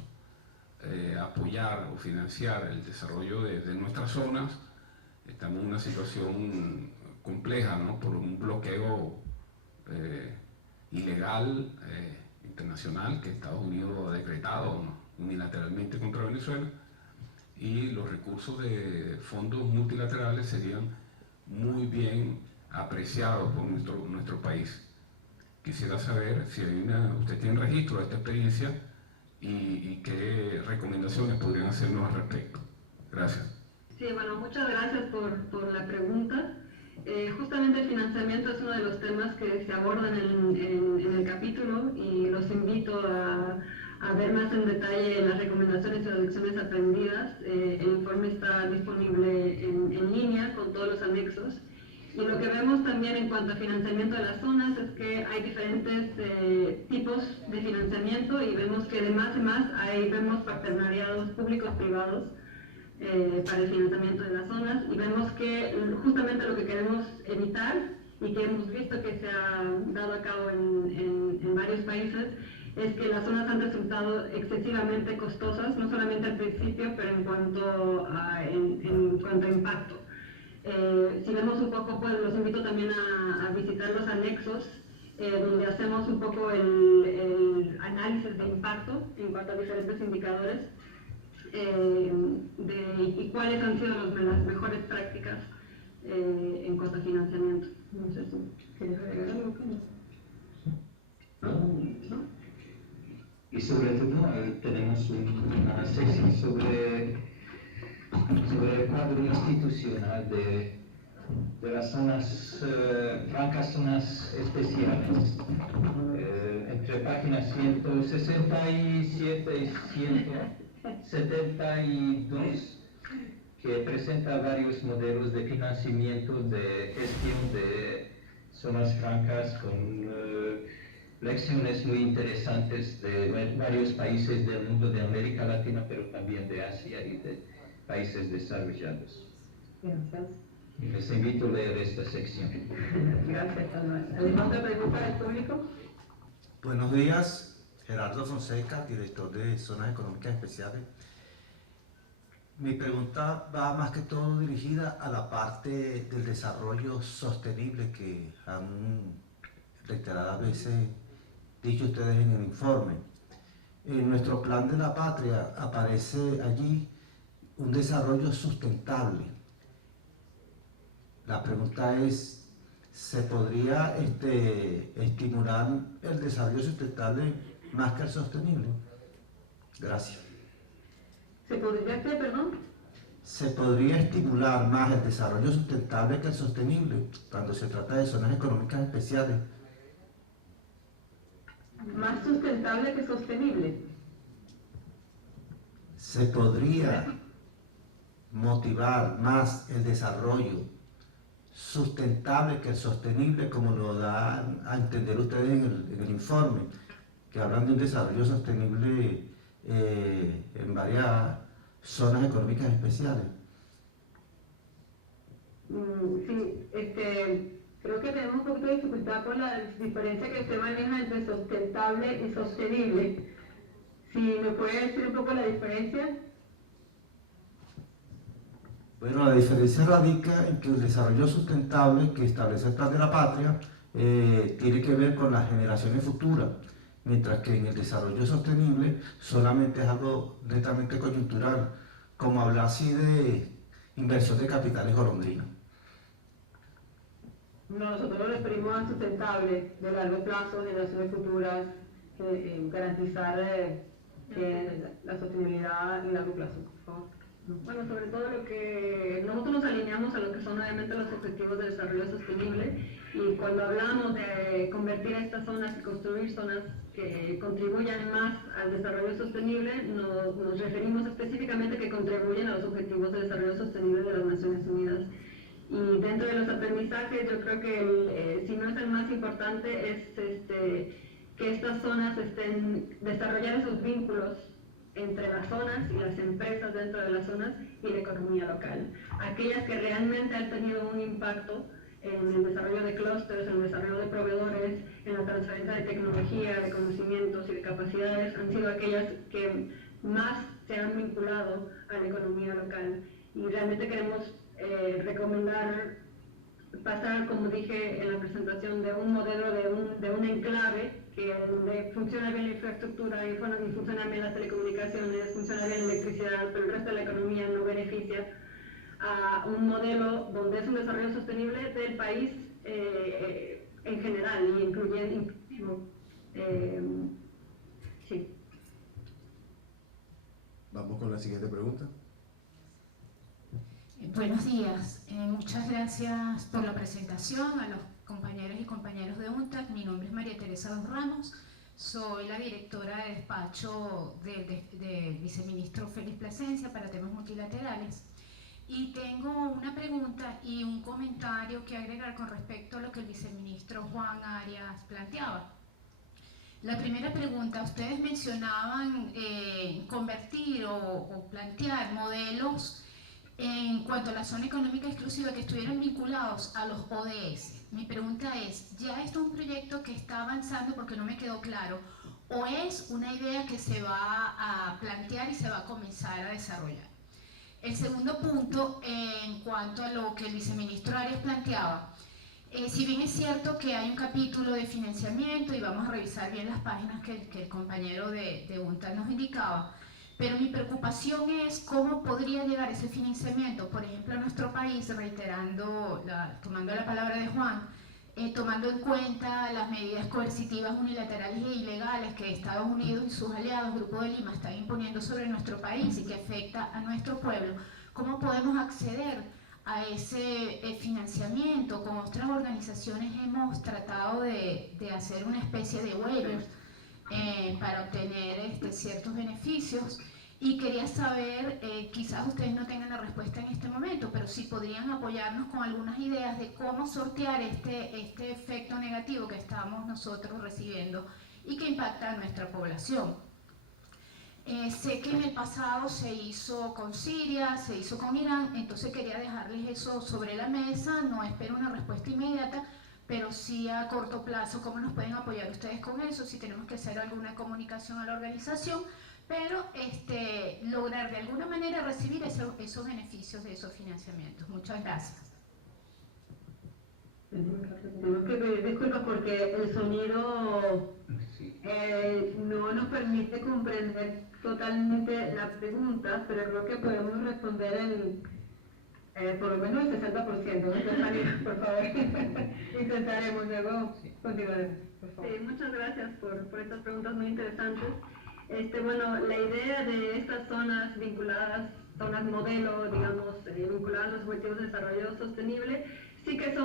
apoyar o financiar el desarrollo de nuestras zonas. Estamos en una situación compleja, ¿no? Por un bloqueo ilegal internacional que Estados Unidos ha decretado, ¿no?, unilateralmente contra Venezuela, y los recursos de fondos multilaterales serían muy bien apreciados por nuestro país. Quisiera saber si usted tiene registro de esta experiencia y qué recomendaciones podrían hacernos al respecto. Gracias. Sí, bueno, muchas gracias por la pregunta. Justamente el financiamiento es uno de los temas que se abordan en el capítulo y los invito a ver más en detalle las recomendaciones y las lecciones aprendidas. El informe está disponible en línea con todos los anexos. Y lo que vemos también en cuanto a financiamiento de las zonas es que hay diferentes tipos de financiamiento y vemos que de más en más ahí vemos partenariados públicos-privados para el financiamiento de las zonas, y vemos que justamente lo que queremos evitar y que hemos visto que se ha dado a cabo en varios países es que las zonas han resultado excesivamente costosas, no solamente al principio, pero en cuanto a impacto. Si vemos un poco, pues los invito también a visitar los anexos, donde hacemos un poco el análisis de impacto en cuanto a diferentes indicadores y cuáles han sido las mejores prácticas en cuanto a financiamiento. No sé si quieres agregar algo. ¿No? Y sobre todo tenemos una sesión sobre sobre el cuadro institucional de las zonas francas, zonas especiales. Entre páginas 167 y 172, que presenta varios modelos de financiamiento de gestión de zonas francas con lecciones muy interesantes de varios países del mundo de América Latina, pero también de Asia y de países desarrollados. Gracias. Y les invito a leer esta sección. Gracias, Manuel. ¿Alguna otra pregunta del público? Buenos días, Gerardo Fonseca, director de Zonas Económicas Especiales. Mi pregunta va más que todo dirigida a la parte del desarrollo sostenible que han reiteradas veces dicho ustedes en el informe. En nuestro plan de la patria aparece allí un desarrollo sustentable. La pregunta es, ¿se podría estimular el desarrollo sustentable más que el sostenible? Gracias. ¿Se podría qué, perdón? ¿Se podría estimular más el desarrollo sustentable que el sostenible cuando se trata de zonas económicas especiales? Más sustentable que sostenible. ¿Se podría motivar más el desarrollo sustentable que el sostenible, como lo dan a entender ustedes en el informe, que hablan de un desarrollo sostenible en varias zonas económicas especiales? Sí, creo que tenemos un poquito de dificultad con la diferencia que usted maneja entre sustentable y sostenible. Si me puede decir un poco la diferencia. Bueno, la diferencia radica en que el desarrollo sustentable que establece el Plan de la Patria tiene que ver con las generaciones futuras, mientras que en el desarrollo sostenible solamente es algo netamente coyuntural, como hablar así de inversión de capitales golondrina. No, nosotros nos referimos a sustentable, de largo plazo, generaciones futuras, garantizar la sostenibilidad en largo plazo, por favor. Bueno, sobre todo lo que nosotros nos alineamos a lo que son obviamente los objetivos de desarrollo sostenible, y cuando hablamos de convertir a estas zonas y construir zonas que contribuyan más al desarrollo sostenible, nos referimos específicamente que contribuyen a los objetivos de desarrollo sostenible de las Naciones Unidas. Y dentro de los aprendizajes, yo creo que si no es el más importante, es que estas zonas desarrollar esos vínculos entre las zonas y las empresas dentro de las zonas y la economía local. Aquellas que realmente han tenido un impacto en el desarrollo de clústeres, en el desarrollo de proveedores, en la transferencia de tecnología, de conocimientos y de capacidades, han sido aquellas que más se han vinculado a la economía local. Y realmente queremos recomendar pasar, como dije en la presentación, de un modelo de un enclave donde funciona bien la infraestructura y funcionan bien las telecomunicaciones, funciona bien la electricidad, pero el resto de la economía no beneficia, a un modelo donde es un desarrollo sostenible del país en general y incluyendo. Sí. Vamos con la siguiente pregunta. Buenos días, muchas gracias por la presentación a los compañeros y compañeros de UNTAC. Mi nombre es María Teresa Dos Ramos, soy la directora de despacho del viceministro Félix Plasencia para temas multilaterales, y tengo una pregunta y un comentario que agregar con respecto a lo que el viceministro Juan Arias planteaba. La primera pregunta, ustedes mencionaban convertir o plantear modelos en cuanto a la zona económica exclusiva que estuvieran vinculados a los ODS. Mi pregunta es, ¿ya esto es un proyecto que está avanzando porque no me quedó claro? ¿O es una idea que se va a plantear y se va a comenzar a desarrollar? El segundo punto, en cuanto a lo que el viceministro Arias planteaba, si bien es cierto que hay un capítulo de financiamiento y vamos a revisar bien las páginas que el compañero de UNTAC nos indicaba, pero mi preocupación es cómo podría llegar ese financiamiento, por ejemplo, a nuestro país, tomando la palabra de Juan, tomando en cuenta las medidas coercitivas unilaterales e ilegales que Estados Unidos y sus aliados, Grupo de Lima, están imponiendo sobre nuestro país y que afecta a nuestro pueblo. ¿Cómo podemos acceder a ese financiamiento? Con otras organizaciones hemos tratado de hacer una especie de waivers para obtener ciertos beneficios, y quería saber, quizás ustedes no tengan la respuesta en este momento, pero si podrían apoyarnos con algunas ideas de cómo sortear este efecto negativo que estamos nosotros recibiendo y que impacta a nuestra población. Sé que en el pasado se hizo con Siria, se hizo con Irán, entonces quería dejarles eso sobre la mesa. No espero una respuesta inmediata, pero sí a corto plazo, cómo nos pueden apoyar ustedes con eso, si tenemos que hacer alguna comunicación a la organización, pero lograr de alguna manera recibir esos beneficios de esos financiamientos. Muchas gracias. Tenemos que pedir disculpas porque el sonido no nos permite comprender totalmente la pregunta, pero creo que podemos responder en por lo menos el 60%, ¿no? Por favor. Intentaremos, luego continuaremos, por favor. Sí, muchas gracias por estas preguntas muy interesantes. Bueno, la idea de estas zonas vinculadas, zonas modelo, digamos, vinculadas a los objetivos de desarrollo sostenible, sí que es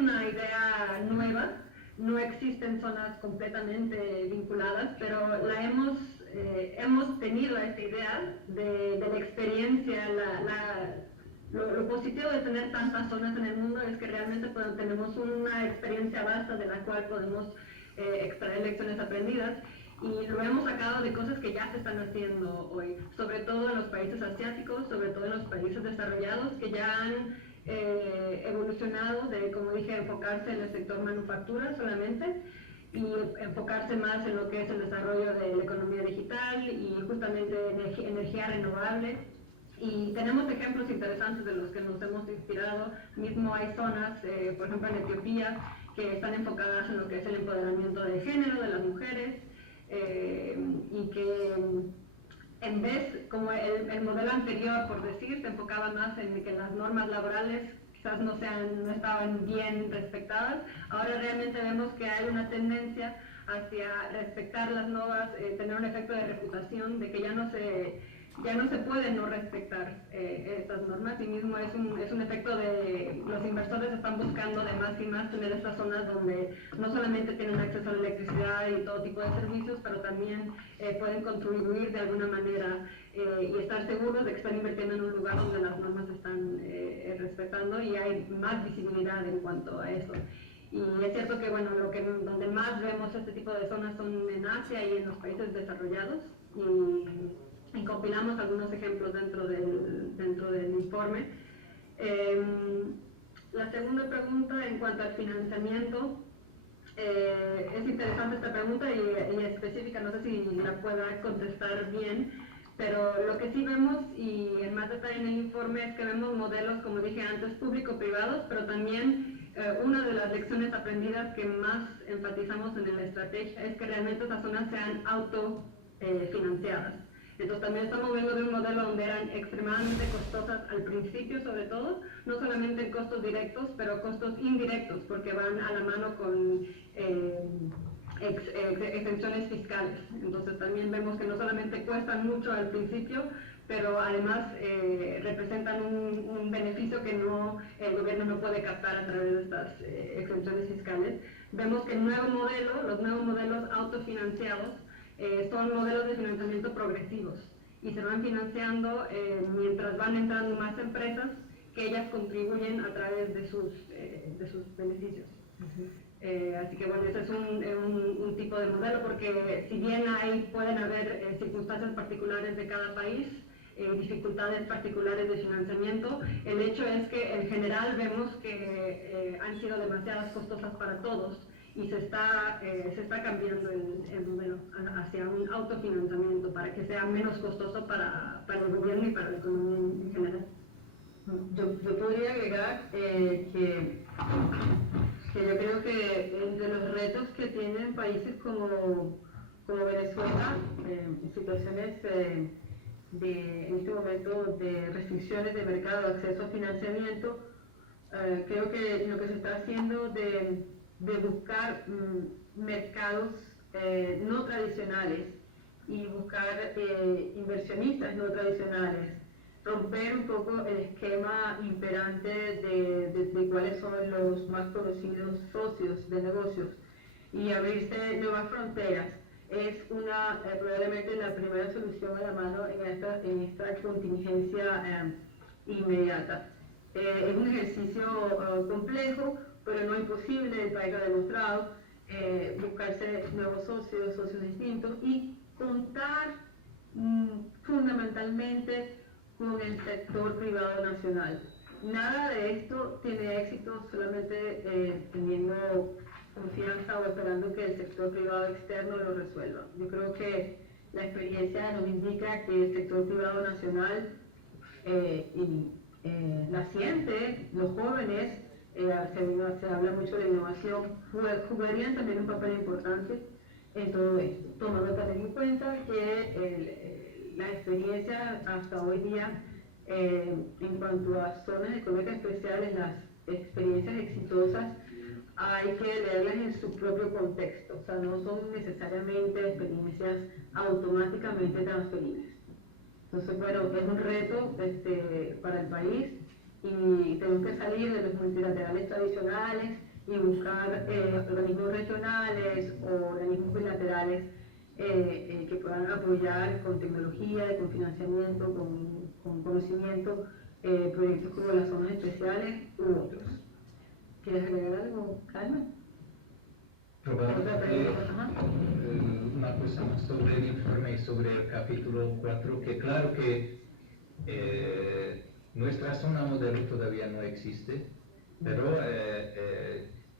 una idea nueva. No existen zonas completamente vinculadas, pero hemos tenido esta idea de la experiencia. Lo positivo de tener tantas zonas en el mundo es que realmente tenemos una experiencia vasta de la cual podemos extraer lecciones aprendidas, y lo hemos sacado de cosas que ya se están haciendo hoy, sobre todo en los países asiáticos, sobre todo en los países desarrollados, que ya han evolucionado de, como dije, enfocarse en el sector manufactura solamente y enfocarse más en lo que es el desarrollo de la economía digital y justamente energía renovable. Y tenemos ejemplos interesantes de los que nos hemos inspirado. Mismo hay zonas, por ejemplo en Etiopía, que están enfocadas en lo que es el empoderamiento de género de las mujeres, y que en vez, como el modelo anterior, por decir, se enfocaba más en que las normas laborales quizás no estaban bien respetadas. Ahora realmente vemos que hay una tendencia hacia respetar las normas, tener un efecto de reputación, de que ya no se puede no respetar estas normas, y mismo es un efecto de los inversores están buscando de más y más tener estas zonas donde no solamente tienen acceso a la electricidad y todo tipo de servicios, pero también pueden contribuir de alguna manera y estar seguros de que están invirtiendo en un lugar donde las normas se están respetando, y hay más visibilidad en cuanto a eso. Y es cierto que bueno, donde más vemos este tipo de zonas son en Asia y en los países desarrollados, y compilamos algunos ejemplos dentro del informe. La segunda pregunta, en cuanto al financiamiento, es interesante esta pregunta y específica, no sé si la pueda contestar bien, pero lo que sí vemos, y en más detalle en el informe, es que vemos modelos, como dije antes, público-privados, pero también una de las lecciones aprendidas que más enfatizamos en la estrategia es que realmente estas zonas sean autofinanciadas. Entonces también estamos viendo de un modelo donde eran extremadamente costosas al principio, sobre todo, no solamente en costos directos, pero costos indirectos, porque van a la mano con exenciones fiscales. Entonces también vemos que no solamente cuestan mucho al principio, pero además representan un beneficio que el gobierno no puede captar a través de estas exenciones fiscales. Vemos que los nuevos modelos autofinanciados son modelos de financiamiento progresivos y se van financiando mientras van entrando más empresas que ellas contribuyen a través de sus beneficios. Así que bueno, ese es un tipo de modelo, porque si bien pueden haber circunstancias particulares de cada país, dificultades particulares de financiamiento, el hecho es que en general vemos que han sido demasiadas costosas para todos, y se está cambiando el modelo hacia un autofinanciamiento para que sea menos costoso para el gobierno y para la economía en general. Yo podría agregar que yo creo que entre los retos que tienen países como Venezuela, en situaciones en este momento de restricciones de mercado, acceso a financiamiento, creo que lo que se está haciendo de buscar mercados no tradicionales y buscar inversionistas no tradicionales romper un poco el esquema imperante de cuáles son los más conocidos socios de negocios y abrirse nuevas fronteras. Es probablemente la primera solución a la mano en esta contingencia inmediata. Es un ejercicio complejo, pero no imposible, el país lo ha demostrado, buscarse nuevos socios distintos y contar fundamentalmente con el sector privado nacional. Nada de esto tiene éxito solamente teniendo confianza o esperando que el sector privado externo lo resuelva. Yo creo que la experiencia nos indica que el sector privado nacional naciente, los jóvenes, se habla mucho de innovación, jugarían también un papel importante en todo esto, tomando también en cuenta que la experiencia hasta hoy día en cuanto a zonas económicas especiales, las experiencias exitosas hay que leerlas en su propio contexto, o sea, no son necesariamente experiencias automáticamente transferibles. Entonces, bueno, es un reto para el país y tenemos que salir de los multilaterales tradicionales y buscar organismos regionales o organismos bilaterales que puedan apoyar con tecnología, con financiamiento, con conocimiento, proyectos como las zonas especiales u otros. ¿Quieres agregar algo, Carmen? Una cosa más sobre el informe y sobre el capítulo 4, que claro que nuestra zona modelo todavía no existe, pero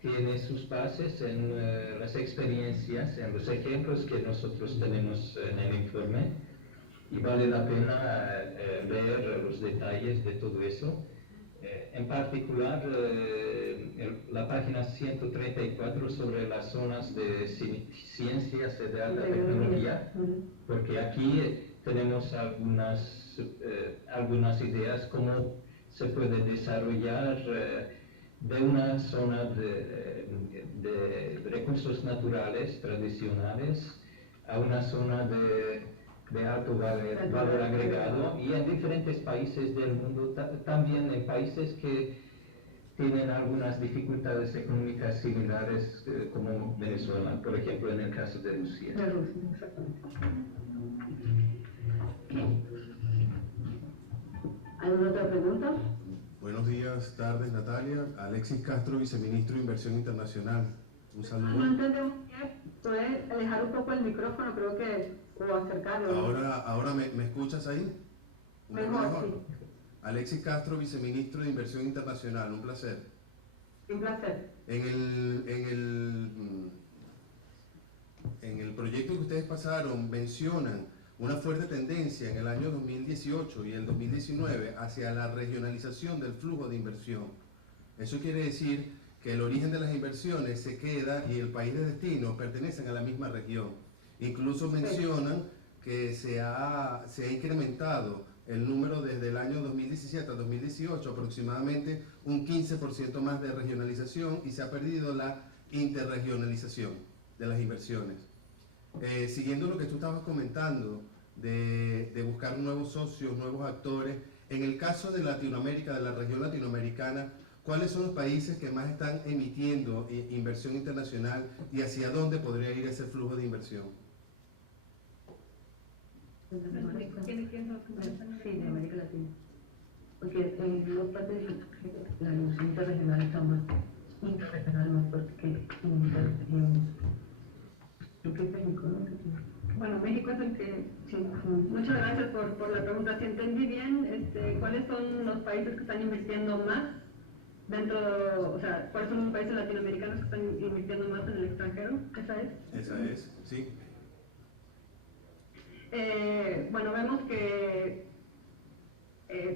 tiene sus bases en las experiencias, en los ejemplos que nosotros tenemos en el informe, y vale la pena ver los detalles de todo eso. En particular, la página 134 sobre las zonas de ciencias de alta tecnología, porque aquí tenemos algunas ideas cómo se puede desarrollar de una zona de recursos naturales tradicionales a una zona de alto valor agregado, y en diferentes países del mundo, también en países que tienen algunas dificultades económicas similares como Venezuela, por ejemplo en el caso de Rusia. De Rusia, exactamente. ¿Alguna otra pregunta? Buenos días, tardes, Natalia. Alexis Castro, viceministro de Inversión Internacional. Un saludo. No entendemos bien. ¿Puedes alejar un poco el micrófono? Creo que, o acercarlo. Ahora ¿me escuchas ahí? Mejor, sí. Alexis Castro, viceministro de Inversión Internacional. Un placer. Un placer. En el proyecto que ustedes pasaron mencionan una fuerte tendencia en el año 2018 y el 2019 hacia la regionalización del flujo de inversión. Eso quiere decir que el origen de las inversiones se queda y el país de destino pertenecen a la misma región. Incluso mencionan que se ha incrementado el número desde el año 2017 a 2018, aproximadamente un 15% más de regionalización, y se ha perdido la interregionalización de las inversiones. Siguiendo lo que tú estabas comentando de buscar nuevos socios, nuevos actores, en el caso de Latinoamérica, de la región latinoamericana, ¿cuáles son los países que más están emitiendo inversión internacional y hacia dónde podría ir ese flujo de inversión? Sí, de América Latina. Porque en dos partes la inversión interregional está más fuerte que interregional. Creo que es México, ¿no? Bueno, México es el que... Sí. Muchas gracias por la pregunta. Si entendí bien, ¿cuáles son los países que están invirtiendo más dentro, o sea, cuáles son los países latinoamericanos que están invirtiendo más en el extranjero? ¿Esa es? Esa es, sí. Bueno, vemos que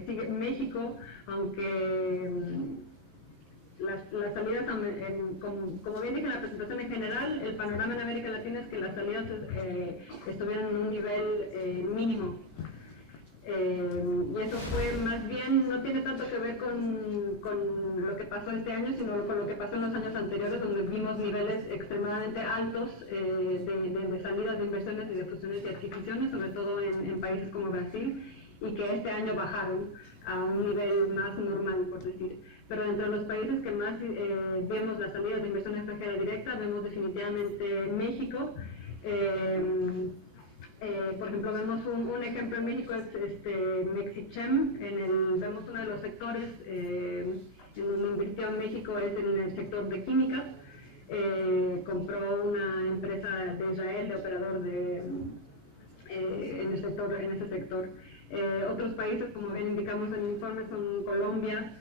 sigue México, aunque las salidas, como bien dije en la presentación en general, el panorama en América Latina es que las salidas estuvieron en un nivel mínimo. Y eso fue más bien, no tiene tanto que ver con lo que pasó este año, sino con lo que pasó en los años anteriores, donde vimos niveles extremadamente altos de salidas de inversiones y de fusiones y adquisiciones, sobre todo en países como Brasil, y que este año bajaron a un nivel más normal, por decir. Pero entre los países que más vemos las salidas de inversión extranjera directa, vemos definitivamente México. Por ejemplo, vemos un ejemplo en México, es Mexichem, vemos uno de los sectores en donde invirtió en México es en el sector de químicas. Compró una empresa de Israel, de operador en ese sector. Otros países, como bien indicamos en el informe, son Colombia,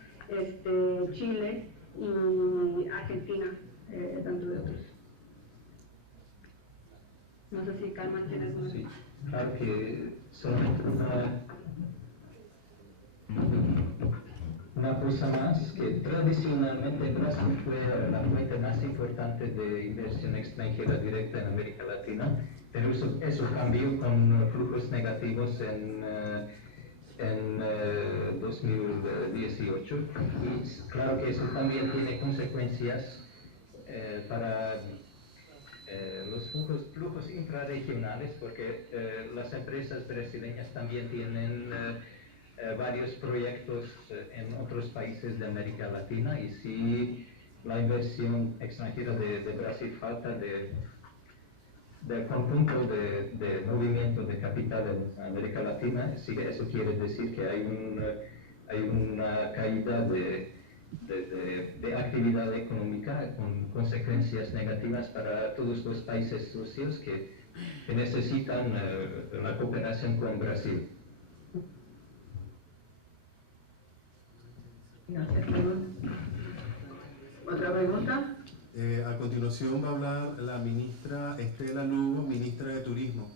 Chile y Argentina, dentro de otros. No sé si Carmen tiene alguna. Sí, claro que solamente una cosa más, que tradicionalmente Brasil fue la fuente más importante de inversión extranjera directa en América Latina, pero eso cambió con flujos negativos en 2018, y claro que eso también tiene consecuencias para los flujos intrarregionales, porque las empresas brasileñas también tienen varios proyectos en otros países de América Latina, y si la inversión extranjera de Brasil falta del conjunto de movimiento de capital en América Latina, sí, eso quiere decir que hay una caída de actividad económica con consecuencias negativas para todos los países socios que necesitan la cooperación con Brasil. ¿Otra pregunta? A continuación va a hablar la ministra Estela Lugo, ministra de Turismo.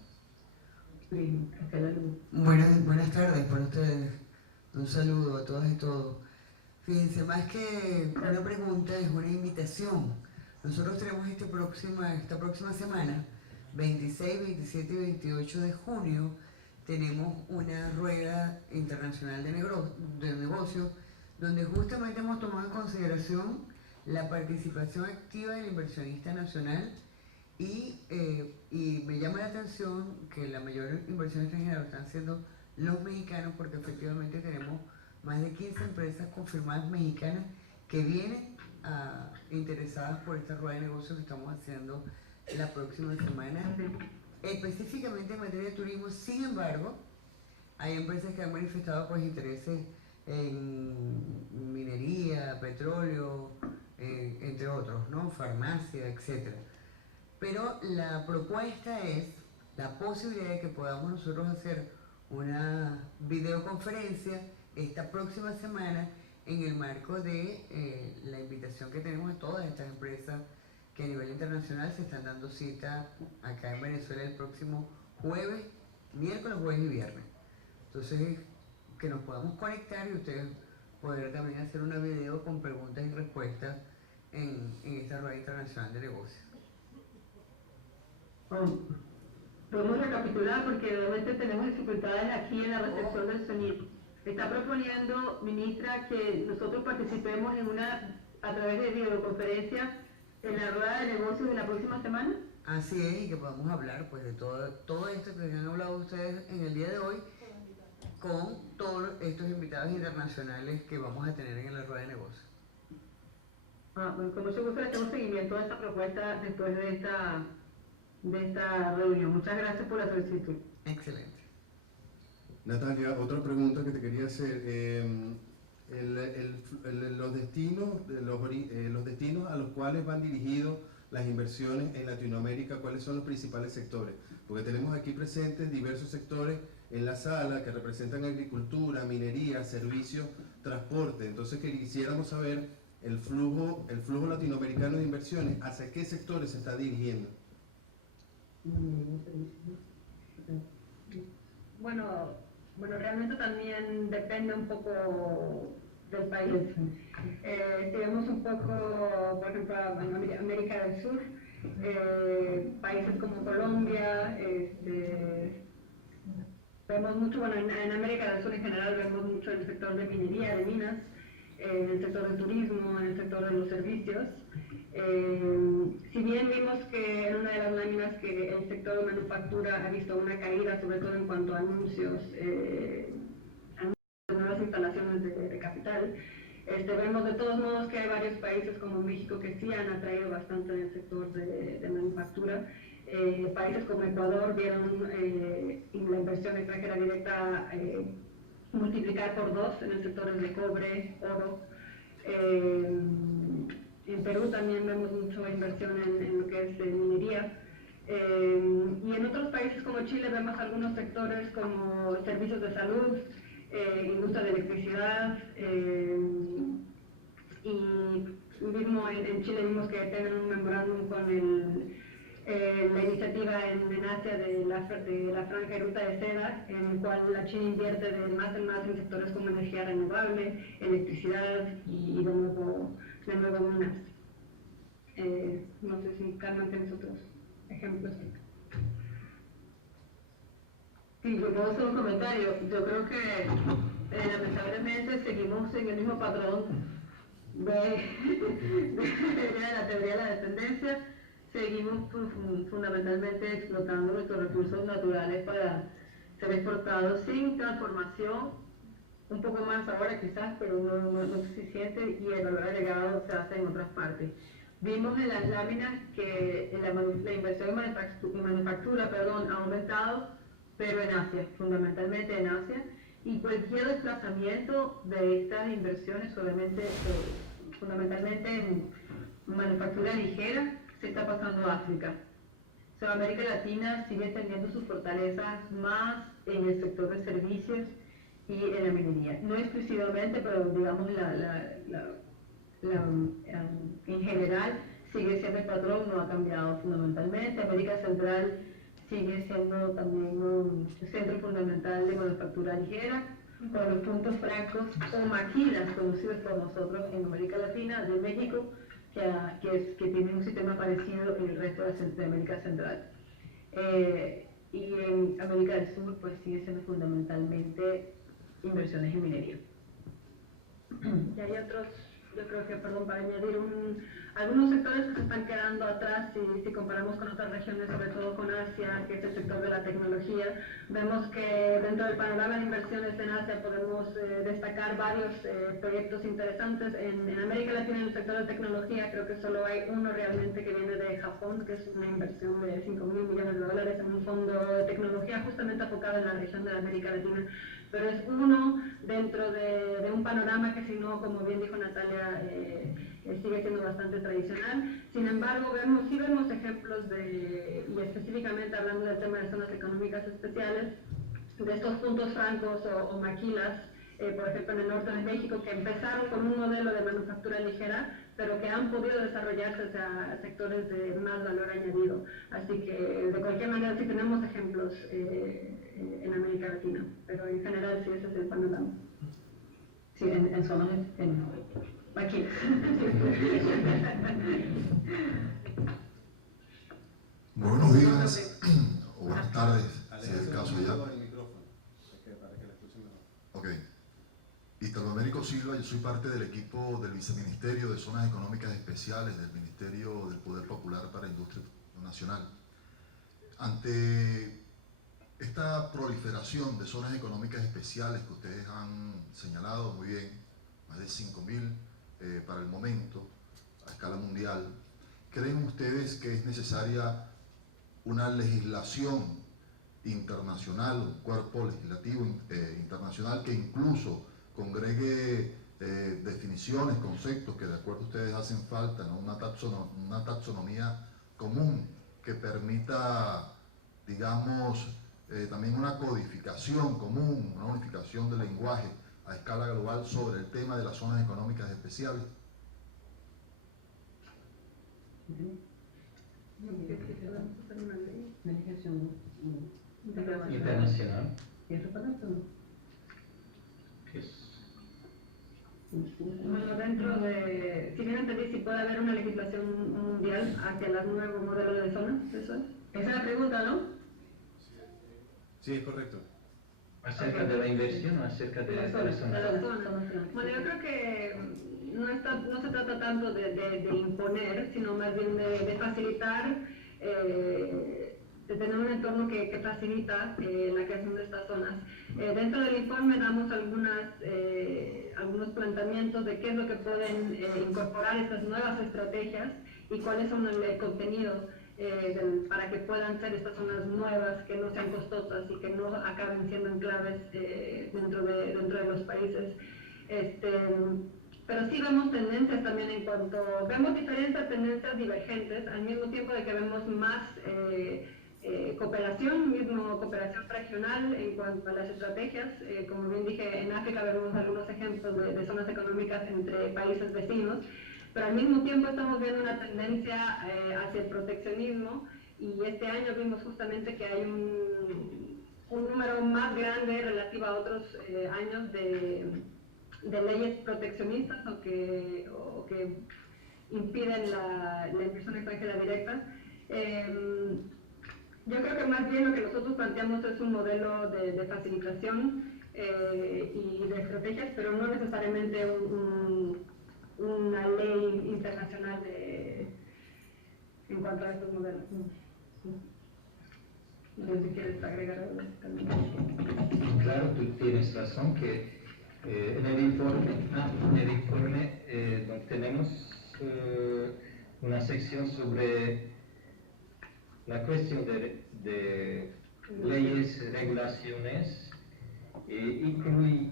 Buenas tardes para ustedes. Un saludo a todas y todos. Fíjense, más que una pregunta, es una invitación. Nosotros tenemos esta próxima semana, 26, 27 y 28 de junio, tenemos una rueda internacional de negocios donde justamente hemos tomado en consideración la participación activa del inversionista nacional y me llama la atención que la mayor inversión extranjera lo están haciendo los mexicanos, porque efectivamente tenemos más de 15 empresas confirmadas mexicanas que vienen interesadas por esta rueda de negocios que estamos haciendo la próxima semana, específicamente en materia de turismo. Sin embargo, hay empresas que han manifestado pues intereses en minería, petróleo, entre otros, ¿no? Farmacia, etc. Pero la propuesta es la posibilidad de que podamos nosotros hacer una videoconferencia esta próxima semana en el marco de la invitación que tenemos a todas estas empresas que a nivel internacional se están dando cita acá en Venezuela el próximo miércoles, jueves y viernes. Entonces, que nos podamos conectar y ustedes poder también hacer una video con preguntas y respuestas en esta rueda internacional de negocios. Podemos recapitular porque realmente tenemos dificultades aquí en la recepción del sonido. Está proponiendo, ministra, que nosotros participemos a través de videoconferencia en la rueda de negocios de la próxima semana. Así es, y que podamos hablar pues de todo esto que han hablado ustedes en el día de hoy con todos estos invitados internacionales que vamos a tener en la rueda de negocios. Bueno, con mucho gusto le hacemos seguimiento a esta propuesta después de esta reunión. Muchas gracias por la solicitud. Excelente. Natalia, otra pregunta que te quería hacer. Los destinos a los cuales van dirigidos las inversiones en Latinoamérica, ¿cuáles son los principales sectores? Porque tenemos aquí presentes diversos sectores en la sala que representan agricultura, minería, servicios, transporte. Entonces quisiéramos saber el flujo latinoamericano de inversiones, ¿hacia qué sectores se está dirigiendo? Bueno, realmente también depende un poco del país. Si vemos un poco, por ejemplo, en América del Sur, países como Colombia, vemos mucho, en América del Sur en general vemos mucho en el sector de minería, de minas, en el sector del turismo, en el sector de los servicios. Si bien vimos que en una de las láminas que el sector de manufactura ha visto una caída, sobre todo en cuanto a anuncios instalaciones de capital. Vemos de todos modos que hay varios países como México que sí han atraído bastante en el sector de manufactura. Países como Ecuador vieron la inversión extranjera directa multiplicar por 2 en el sector de cobre, oro. En Perú también vemos mucha inversión en lo que es minería. Y en otros países como Chile vemos algunos sectores como servicios de salud, industria de electricidad, y mismo en Chile vimos que tienen un memorándum con la iniciativa en Asia de la Franja y Ruta de Seda, en el cual la China invierte de más en más en sectores como energía renovable, electricidad y de nuevo minas. No sé si Carmen tienes otros ejemplos. Sí, yo puedo hacer un comentario. Yo creo que lamentablemente seguimos en el mismo patrón de la teoría de la dependencia. Seguimos fundamentalmente explotando nuestros recursos naturales para ser exportados sin transformación, un poco más ahora quizás, pero no es suficiente, y el valor agregado se hace en otras partes. Vimos en las láminas que la inversión en manufactura ha aumentado, pero en Asia, fundamentalmente en Asia, y cualquier desplazamiento de estas inversiones, fundamentalmente en manufactura ligera, se está pasando a África. O sea, América Latina sigue teniendo sus fortalezas más en el sector de servicios y en la minería. No exclusivamente, pero digamos en general sigue siendo el patrón, no ha cambiado fundamentalmente. América Central sigue siendo también un centro fundamental de manufactura ligera, con los puntos francos o maquilas conocidos por nosotros en América Latina, de México, que tienen un sistema parecido en el resto de América Central. Y en América del Sur pues sigue siendo fundamentalmente inversiones en minería. Y hay otros, yo creo que, para añadir algunos sectores que se están quedando atrás si comparamos con otras regiones, sobre todo con Asia, que es el sector de la tecnología. Vemos que dentro del panorama de inversiones en Asia podemos destacar varios proyectos interesantes. En América Latina, en el sector de tecnología, creo que solo hay uno realmente que viene de Japón, que es una inversión de $5.000 millones en un fondo de tecnología justamente enfocado en la región de América Latina. Pero es uno dentro de un panorama que, si no, como bien dijo Natalia, sigue siendo bastante tradicional. Sin embargo, sí vemos ejemplos y específicamente hablando del tema de zonas económicas especiales, de estos puntos francos o maquilas, por ejemplo en el norte de México, que empezaron con un modelo de manufactura ligera, pero que han podido desarrollarse hacia sectores de más valor añadido. Así que, de cualquier manera, sí tenemos ejemplos en América Latina, pero en general sí ese es el panorama. Sí, en zonas aquí. Buenos días o buenas tardes, si es el caso ya. Ok. Italoamérico Silva, yo soy parte del equipo del Viceministerio de Zonas Económicas Especiales del Ministerio del Poder Popular para Industria Nacional. Ante esta proliferación de zonas económicas especiales que ustedes han señalado muy bien, más de 5.000 para el momento, a escala mundial, ¿creen ustedes que es necesaria una legislación internacional, un cuerpo legislativo internacional que incluso congregue definiciones, conceptos que de acuerdo a ustedes hacen falta, ¿no? Una taxonomía común que permita, digamos, también una codificación común, una unificación del lenguaje a escala global sobre el tema de las zonas económicas especiales? Internacional. Bueno, dentro de, si bien entendí, si puede haber una legislación mundial hacia el nuevo modelo de zonas, ¿eso es? Esa es la pregunta, ¿no? Sí, es correcto. ¿Acerca de la inversión o acerca de las zonas? Bueno, yo creo que no se trata tanto de imponer, sino más bien de facilitar, de tener un entorno que facilita la creación de estas zonas. Dentro del informe damos algunos planteamientos de qué es lo que pueden incorporar estas nuevas estrategias y cuáles son el contenido para que puedan ser estas zonas nuevas, que no sean costosas y que no acaben siendo enclaves dentro de los países. Pero sí vemos tendencias también vemos diferentes tendencias divergentes, al mismo tiempo de que vemos más cooperación regional en cuanto a las estrategias. Como bien dije, en África vemos algunos ejemplos de zonas económicas entre países vecinos, pero al mismo tiempo estamos viendo una tendencia hacia el proteccionismo, y este año vimos justamente que hay un número más grande relativo a otros años de leyes proteccionistas o que impiden la inversión extranjera directa. Yo creo que más bien lo que nosotros planteamos es un modelo de facilitación y de estrategias, pero no necesariamente una ley internacional en cuanto a estos modelos. No sé si quieres agregar algo también. Claro, tú tienes razón que en el informe tenemos una sección sobre la cuestión de leyes, regulaciones,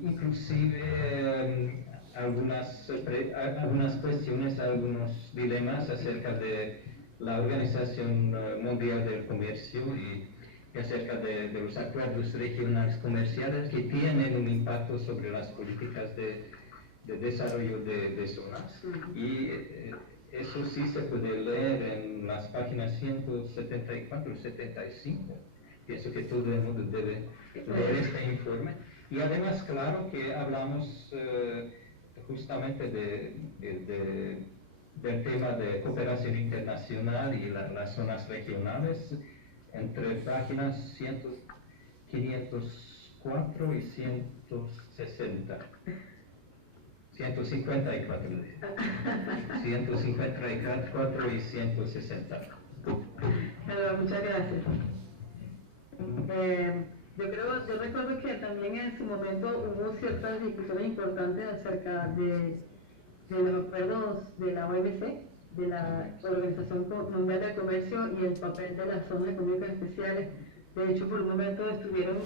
inclusive algunas cuestiones, algunos dilemas acerca de la Organización Mundial del Comercio y acerca de los acuerdos regionales comerciales que tienen un impacto sobre las políticas de desarrollo de zonas. Y eso sí se puede leer en las páginas 174 y 75. Pienso que todo el mundo debe leer este informe. Y además, claro que hablamos justamente del tema de cooperación internacional y las zonas regionales entre páginas 504 y 160. 154 y 160. Muchas gracias. Yo recuerdo que también en su momento hubo ciertas discusiones importantes acerca de los acuerdos de la OMC, de la Organización Mundial del Comercio, y el papel de las zonas económicas especiales. De hecho, por un momento estuvieron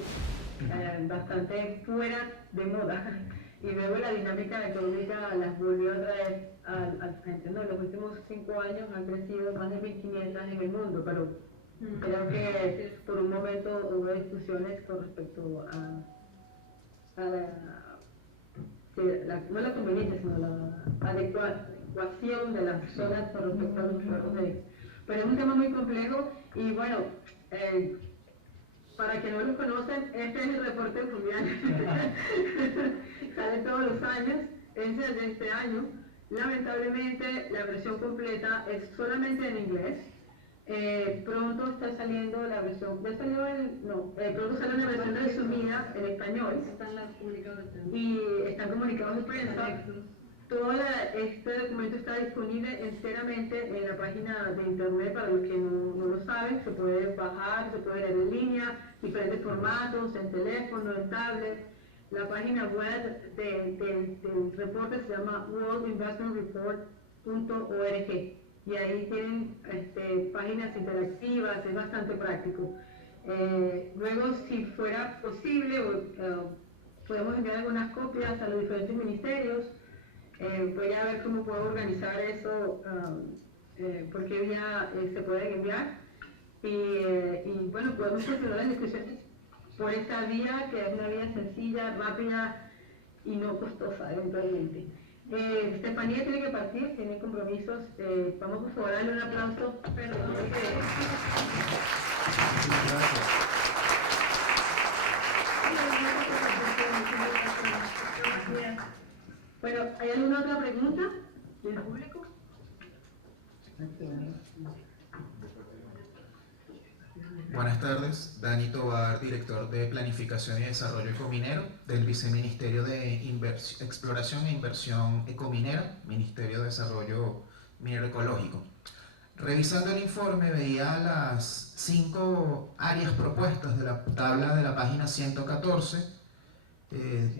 bastante fuera de moda, y luego la dinámica económica las volvió a traer al frente. ¿No? En los últimos 5 años han crecido más de 1.500 en el mundo, pero creo que por un momento hubo discusiones con respecto a no la conveniencia, sino la adecuación de las zonas con respecto a los acuerdos de ellos. Pero es un tema muy complejo y bueno, para quienes no los conocen, este es el reporte mundial. Sale todos los años, es de este año. Lamentablemente la versión completa es solamente en inglés. Pronto está saliendo la versión, pronto sale una versión resumida en español. Están los comunicados de prensa. Y están comunicados de prensa. Todo este documento está disponible enteramente en la página de internet. Para los que no lo saben, se puede bajar, se puede leer en línea, diferentes formatos, en teléfono, en tablet. La página web del reporte se llama worldinvestmentreport.org, y ahí tienen páginas interactivas, es bastante práctico. Luego, si fuera posible, podemos enviar algunas copias a los diferentes ministerios. Voy a ver cómo puedo organizar eso, por qué día se pueden enviar. Y bueno, podemos continuar las discusiones por esta vía, que es una vía sencilla, rápida y no costosa eventualmente. Estefanía tiene que partir, tiene compromisos. Vamos por favor a darle un aplauso. Bueno, ¿hay alguna otra pregunta del público? Buenas tardes, Dani Tobar, director de Planificación y Desarrollo Ecominero del Viceministerio de Exploración e Inversión Ecominera, Ministerio de Desarrollo Minero Ecológico. Revisando el informe veía las 5 áreas propuestas de la tabla de la página 114,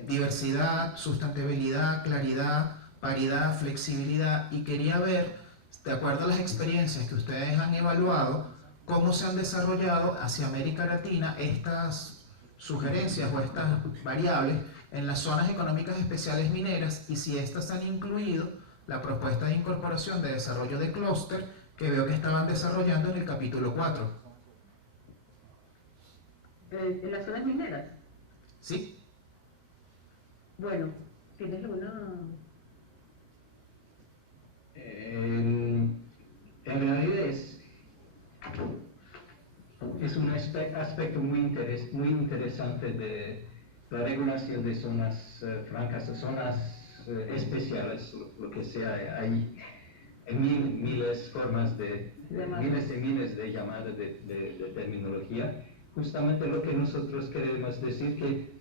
diversidad, sustentabilidad, claridad, paridad, flexibilidad, y quería ver, de acuerdo a las experiencias que ustedes han evaluado, cómo se han desarrollado hacia América Latina estas sugerencias o estas variables en las zonas económicas especiales mineras, y si estas han incluido la propuesta de incorporación de desarrollo de clúster que veo que estaban desarrollando en el capítulo 4. ¿En las zonas mineras? Sí. Bueno, ¿tienes alguna...? En realidad es un aspecto muy interesante de la regulación de zonas francas o zonas especiales, lo que sea. Hay miles de llamadas de terminología. Justamente lo que nosotros queremos decir que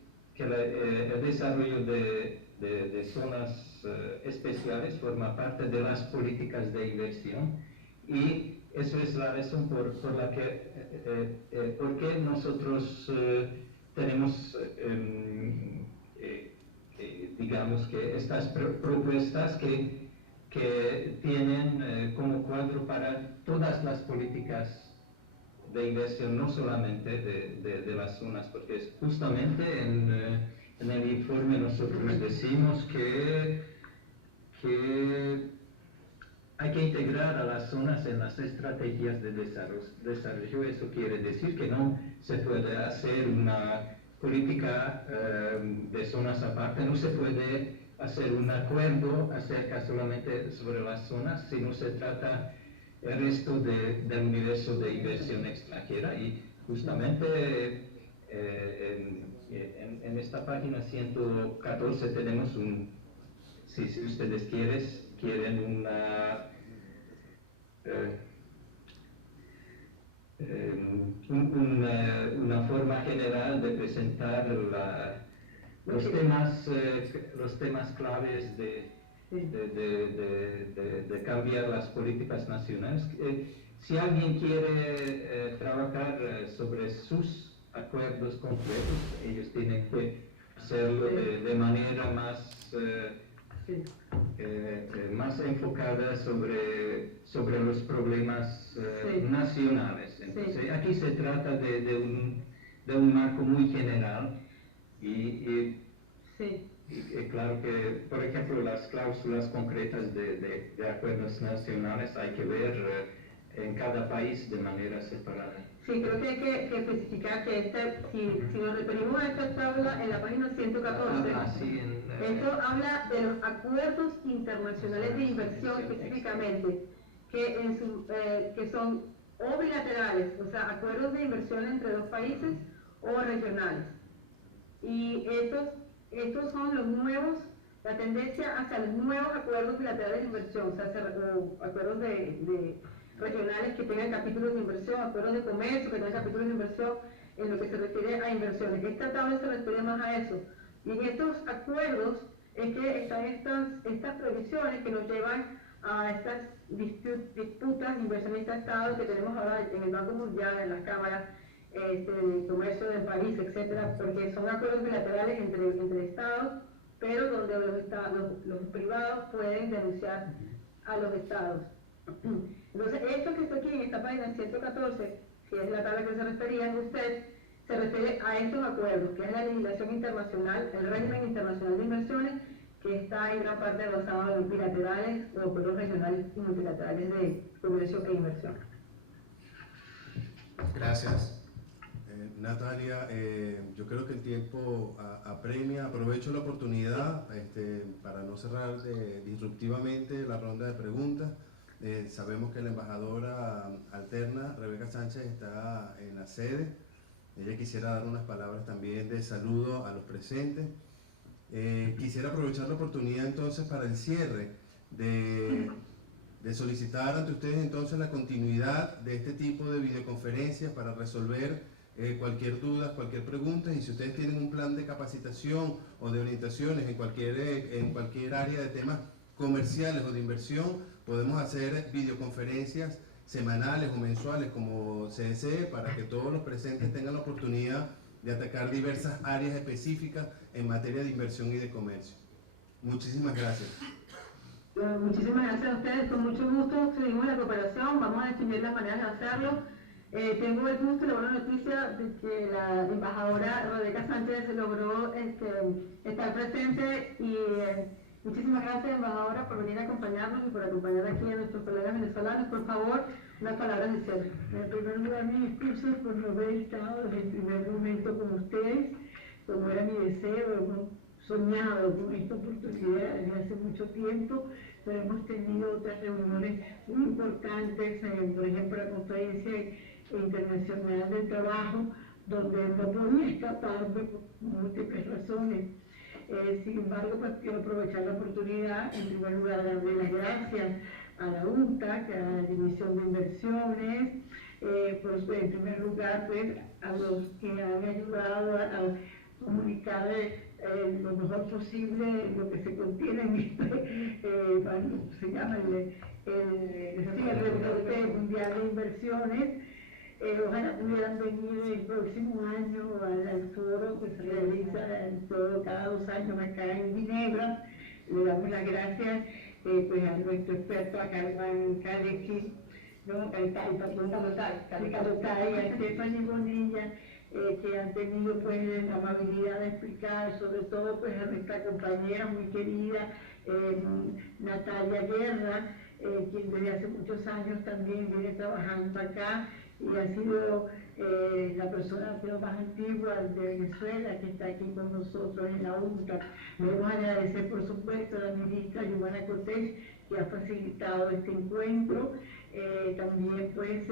el desarrollo de zonas especiales forma parte de las políticas de inversión, y eso es la razón por la que porque nosotros tenemos digamos que estas propuestas que tienen como cuadro para todas las políticas de inversión, no solamente de las zonas, porque justamente en el informe nosotros decimos que hay que integrar a las zonas en las estrategias de desarrollo. Eso quiere decir que no se puede hacer una política de zonas aparte, no se puede hacer un acuerdo acerca solamente sobre las zonas, sino se trata el resto del universo de inversión extranjera. Y justamente en esta página 114 tenemos si ustedes quieren una forma general de presentar los temas claves de cambiar las políticas nacionales. Si alguien quiere trabajar sobre sus acuerdos concretos, ellos tienen que hacerlo de manera más enfocada sobre los problemas nacionales. Entonces, aquí se trata de un marco muy general y claro que, por ejemplo, las cláusulas concretas de acuerdos nacionales hay que ver en cada país de manera separada. Sí, creo que hay que especificar que si nos referimos a esta tabla en la página 114, esto habla de los acuerdos internacionales de inversión específicamente, que son o bilaterales, o sea, acuerdos de inversión entre dos países, o regionales. Y estos son los nuevos, la tendencia hacia los nuevos acuerdos bilaterales de inversión, o sea, acuerdos regionales que tengan capítulos de inversión, acuerdos de comercio que tengan capítulos de inversión en lo que se refiere a inversiones. Esta tabla se refiere más a eso. Y en estos acuerdos es que están estas prohibiciones que nos llevan a estas disputas inversionista-Estado que tenemos ahora en el Banco Mundial, en las cámaras de comercio del país, etcétera, porque son acuerdos bilaterales entre Estados, pero donde los privados pueden denunciar a los Estados. Entonces, esto que está aquí en esta página 114, que es la tabla que se refería usted, se refiere a estos acuerdos, que es la legislación internacional, el régimen internacional de inversiones, que está en gran parte basado en bilaterales o acuerdos regionales y multilaterales de comercio e inversión. Gracias. Natalia, yo creo que el tiempo apremia. Aprovecho la oportunidad para no cerrar disruptivamente la ronda de preguntas. Sabemos que la embajadora alterna, Rebeca Sánchez, está en la sede. Ella quisiera dar unas palabras también de saludo a los presentes. Quisiera aprovechar la oportunidad entonces para el cierre de solicitar ante ustedes entonces la continuidad de este tipo de videoconferencias para resolver cualquier duda, cualquier pregunta, y si ustedes tienen un plan de capacitación o de orientaciones en cualquier área de temas comerciales o de inversión, podemos hacer videoconferencias semanales o mensuales como se desee, para que todos los presentes tengan la oportunidad de atacar diversas áreas específicas en materia de inversión y de comercio. Muchísimas gracias. Muchísimas gracias a ustedes, con mucho gusto seguimos la cooperación, vamos a definir las maneras de hacerlo. Tengo el gusto y la buena noticia de que la embajadora Rebeca Sánchez logró estar presente y muchísimas gracias, embajadora, por venir a acompañarnos y por acompañar aquí a nuestros colegas venezolanos. Por favor, unas palabras de cierre. En primer lugar, mis discursos por no haber estado desde el primer momento con ustedes, como era mi deseo, hemos soñado con esta oportunidad desde hace mucho tiempo, pero hemos tenido otras reuniones muy importantes, por ejemplo, la Conferencia Internacional del Trabajo, donde no podía escaparme por múltiples razones. Sin embargo, pues quiero aprovechar la oportunidad, en primer lugar, darle las gracias a la UNTAC, a la División de Inversiones, en primer lugar, pues, a los que han ayudado a comunicar lo mejor posible lo que se contiene en se llama el reporte mundial de inversiones. Ojalá pudieran venir el próximo año al foro que se realiza cada 2 años acá en Ginebra. Le damos las gracias pues a nuestro experto, a Carmen Calexi, Calotay, a Stephanie Bonilla, que han tenido pues la amabilidad de explicar, sobre todo pues a nuestra compañera muy querida Natalia Guerra, quien desde hace muchos años también viene trabajando acá y ha sido la persona más antigua de Venezuela que está aquí con nosotros en la UNCA. Debemos agradecer por supuesto a la ministra Giovanna Cortés, que ha facilitado este encuentro, también pues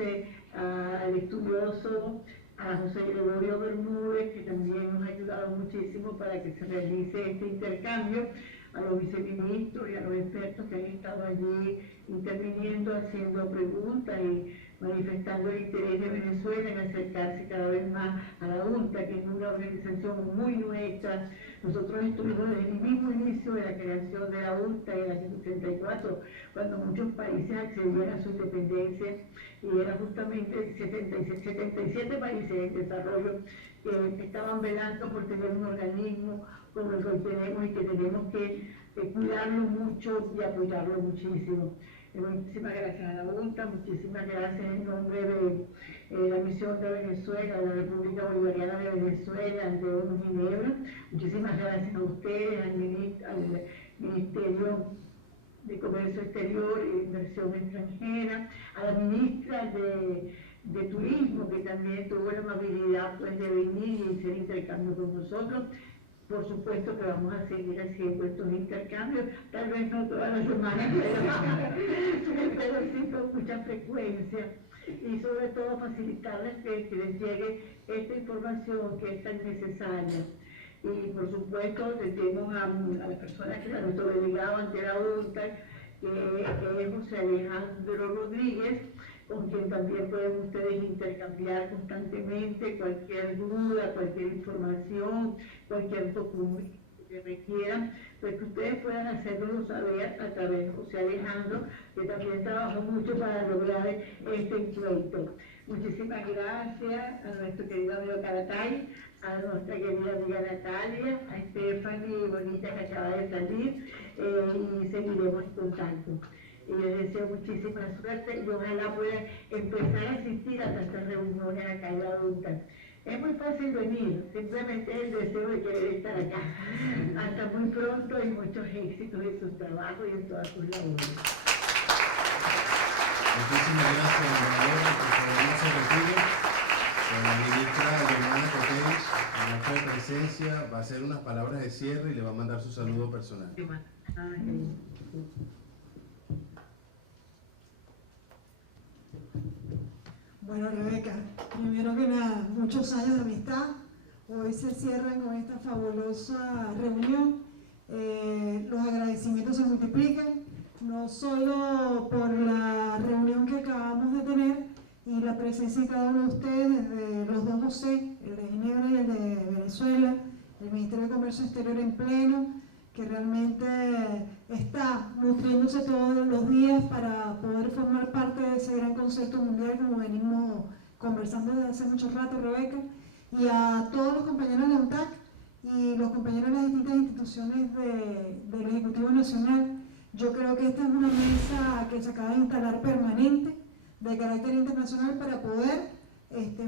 al estudioso, a José Gregorio Bermúdez, que también nos ha ayudado muchísimo para que se realice este intercambio, a los viceministros y a los expertos que han estado allí interviniendo, haciendo preguntas y manifestando el interés de Venezuela en acercarse cada vez más a la UNTA, que es una organización muy nuestra. Nosotros estuvimos desde el mismo inicio de la creación de la UNTA en el año 74, cuando muchos países accedían a su independencia, y era justamente 77 países en desarrollo que estaban velando por tener un organismo como el que tenemos y que tenemos que cuidarlo mucho y apoyarlo muchísimo. Muchísimas gracias a la UNTA, muchísimas gracias en nombre de la misión de Venezuela, de la República Bolivariana de Venezuela, ante ONU Ginebra. Muchísimas gracias a ustedes, al Ministerio de Comercio Exterior e Inversión Extranjera, a la ministra de Turismo, que también tuvo la amabilidad pues, de venir y hacer intercambio con nosotros. Por supuesto que vamos a seguir haciendo estos intercambios, tal vez no todas las semanas, pero sí con mucha frecuencia. Y sobre todo facilitarles que les llegue esta información que es tan necesaria. Y por supuesto tenemos a las personas que a nuestro delegado ante la UNTA, que es José Alejandro Rodríguez, con quien también pueden ustedes intercambiar constantemente cualquier duda, cualquier información, cualquier documento que requieran, pues que ustedes puedan hacerlo saber a través de José Alejandro, que también trabajó mucho para lograr este encuentro. Muchísimas gracias a nuestro querido amigo Caratay, a nuestra querida amiga Natalia, a Stephanie Bonita que acaba de salir, y seguiremos en contacto. Y les deseo muchísima suerte y ojalá puedan empezar a asistir a estas reuniones acá en la UNTA. Es muy fácil venir, simplemente el deseo de querer estar acá. Hasta muy pronto y muchos éxitos en sus trabajos y en todas sus labores. Muchísimas gracias, embajadora. Por favor, no se retire. La ministra Giovanna Cortés, en acto de presencia, va a hacer unas palabras de cierre y le va a mandar su saludo personal. Bueno, Rebeca, primero que nada, muchos años de amistad. Hoy se cierran con esta fabulosa reunión. Los agradecimientos se multiplican, no solo por la reunión que acabamos de tener y la presencia de cada uno de ustedes, desde los dos José, el de Ginebra y el de Venezuela, el Ministerio de Comercio Exterior en pleno, que realmente está nutriéndose todos los días para poder formar parte de ese gran concepto mundial como venimos conversando desde hace mucho rato, Rebeca. y a todos los compañeros de la UNTAC y los compañeros de las distintas instituciones del Ejecutivo Nacional. Yo creo que esta es una mesa que se acaba de instalar permanente de carácter internacional para poder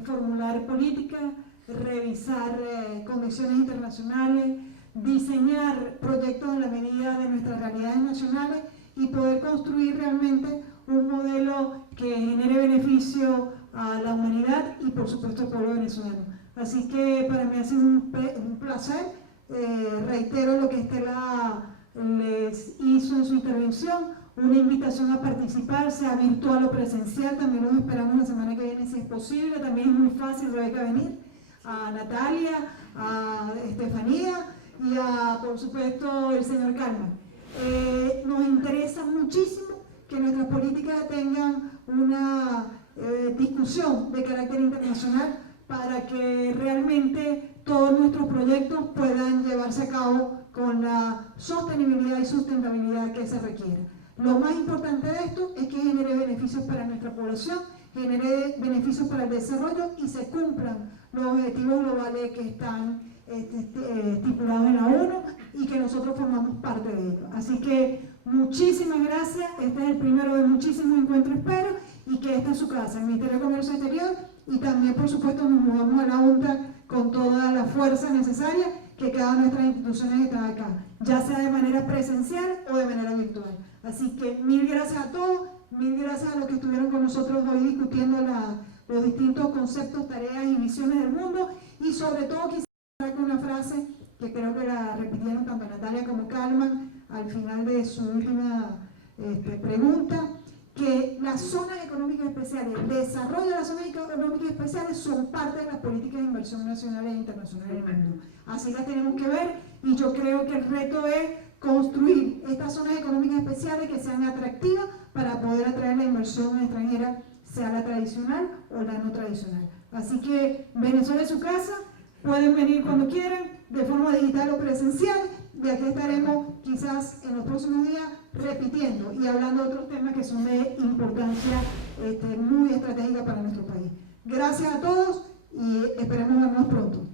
formular política, revisar convenciones internacionales, diseñar proyectos a la medida de nuestras realidades nacionales y poder construir realmente un modelo que genere beneficio a la humanidad y por supuesto al pueblo venezolano. Así que para mí ha sido un placer, reitero lo que Estela les hizo en su intervención, una invitación a participar, sea virtual o presencial, también los esperamos la semana que viene si es posible, también es muy fácil, Rebeca, venir, a Natalia, a Estefanía y a, por supuesto, el señor Calman. Nos interesa muchísimo que nuestras políticas tengan una discusión de carácter internacional para que realmente todos nuestros proyectos puedan llevarse a cabo con la sostenibilidad y sustentabilidad que se requiere. Lo más importante de esto es que genere beneficios para nuestra población, genere beneficios para el desarrollo y se cumplan los objetivos globales que están estipulados en la ONU y que nosotros formamos parte de ellos. Así que muchísimas gracias, este es el primero de muchísimos encuentros, espero, y que esta es su casa, el Ministerio de Comercio Exterior, y también por supuesto nos movemos a la UNTAC con toda la fuerza necesaria que cada una de nuestras instituciones está acá, ya sea de manera presencial o de manera virtual. Así que mil gracias a todos, mil gracias a los que estuvieron con nosotros hoy discutiendo los distintos conceptos, tareas y visiones del mundo, y sobre todo quisiera con una frase que creo que la repitieron tanto Natalia como Calman al final de su última pregunta, que las zonas económicas especiales, el desarrollo de las zonas económicas especiales son parte de las políticas de inversión nacionales e internacionales del mundo. Así las tenemos que ver y yo creo que el reto es construir estas zonas económicas especiales que sean atractivas para poder atraer la inversión extranjera, sea la tradicional o la no tradicional. Así que Venezuela es su casa, pueden venir cuando quieran, de forma digital o presencial, y aquí estaremos quizás en los próximos días repitiendo y hablando de otros temas que son de importancia muy estratégica para nuestro país. Gracias a todos y esperemos vernos pronto.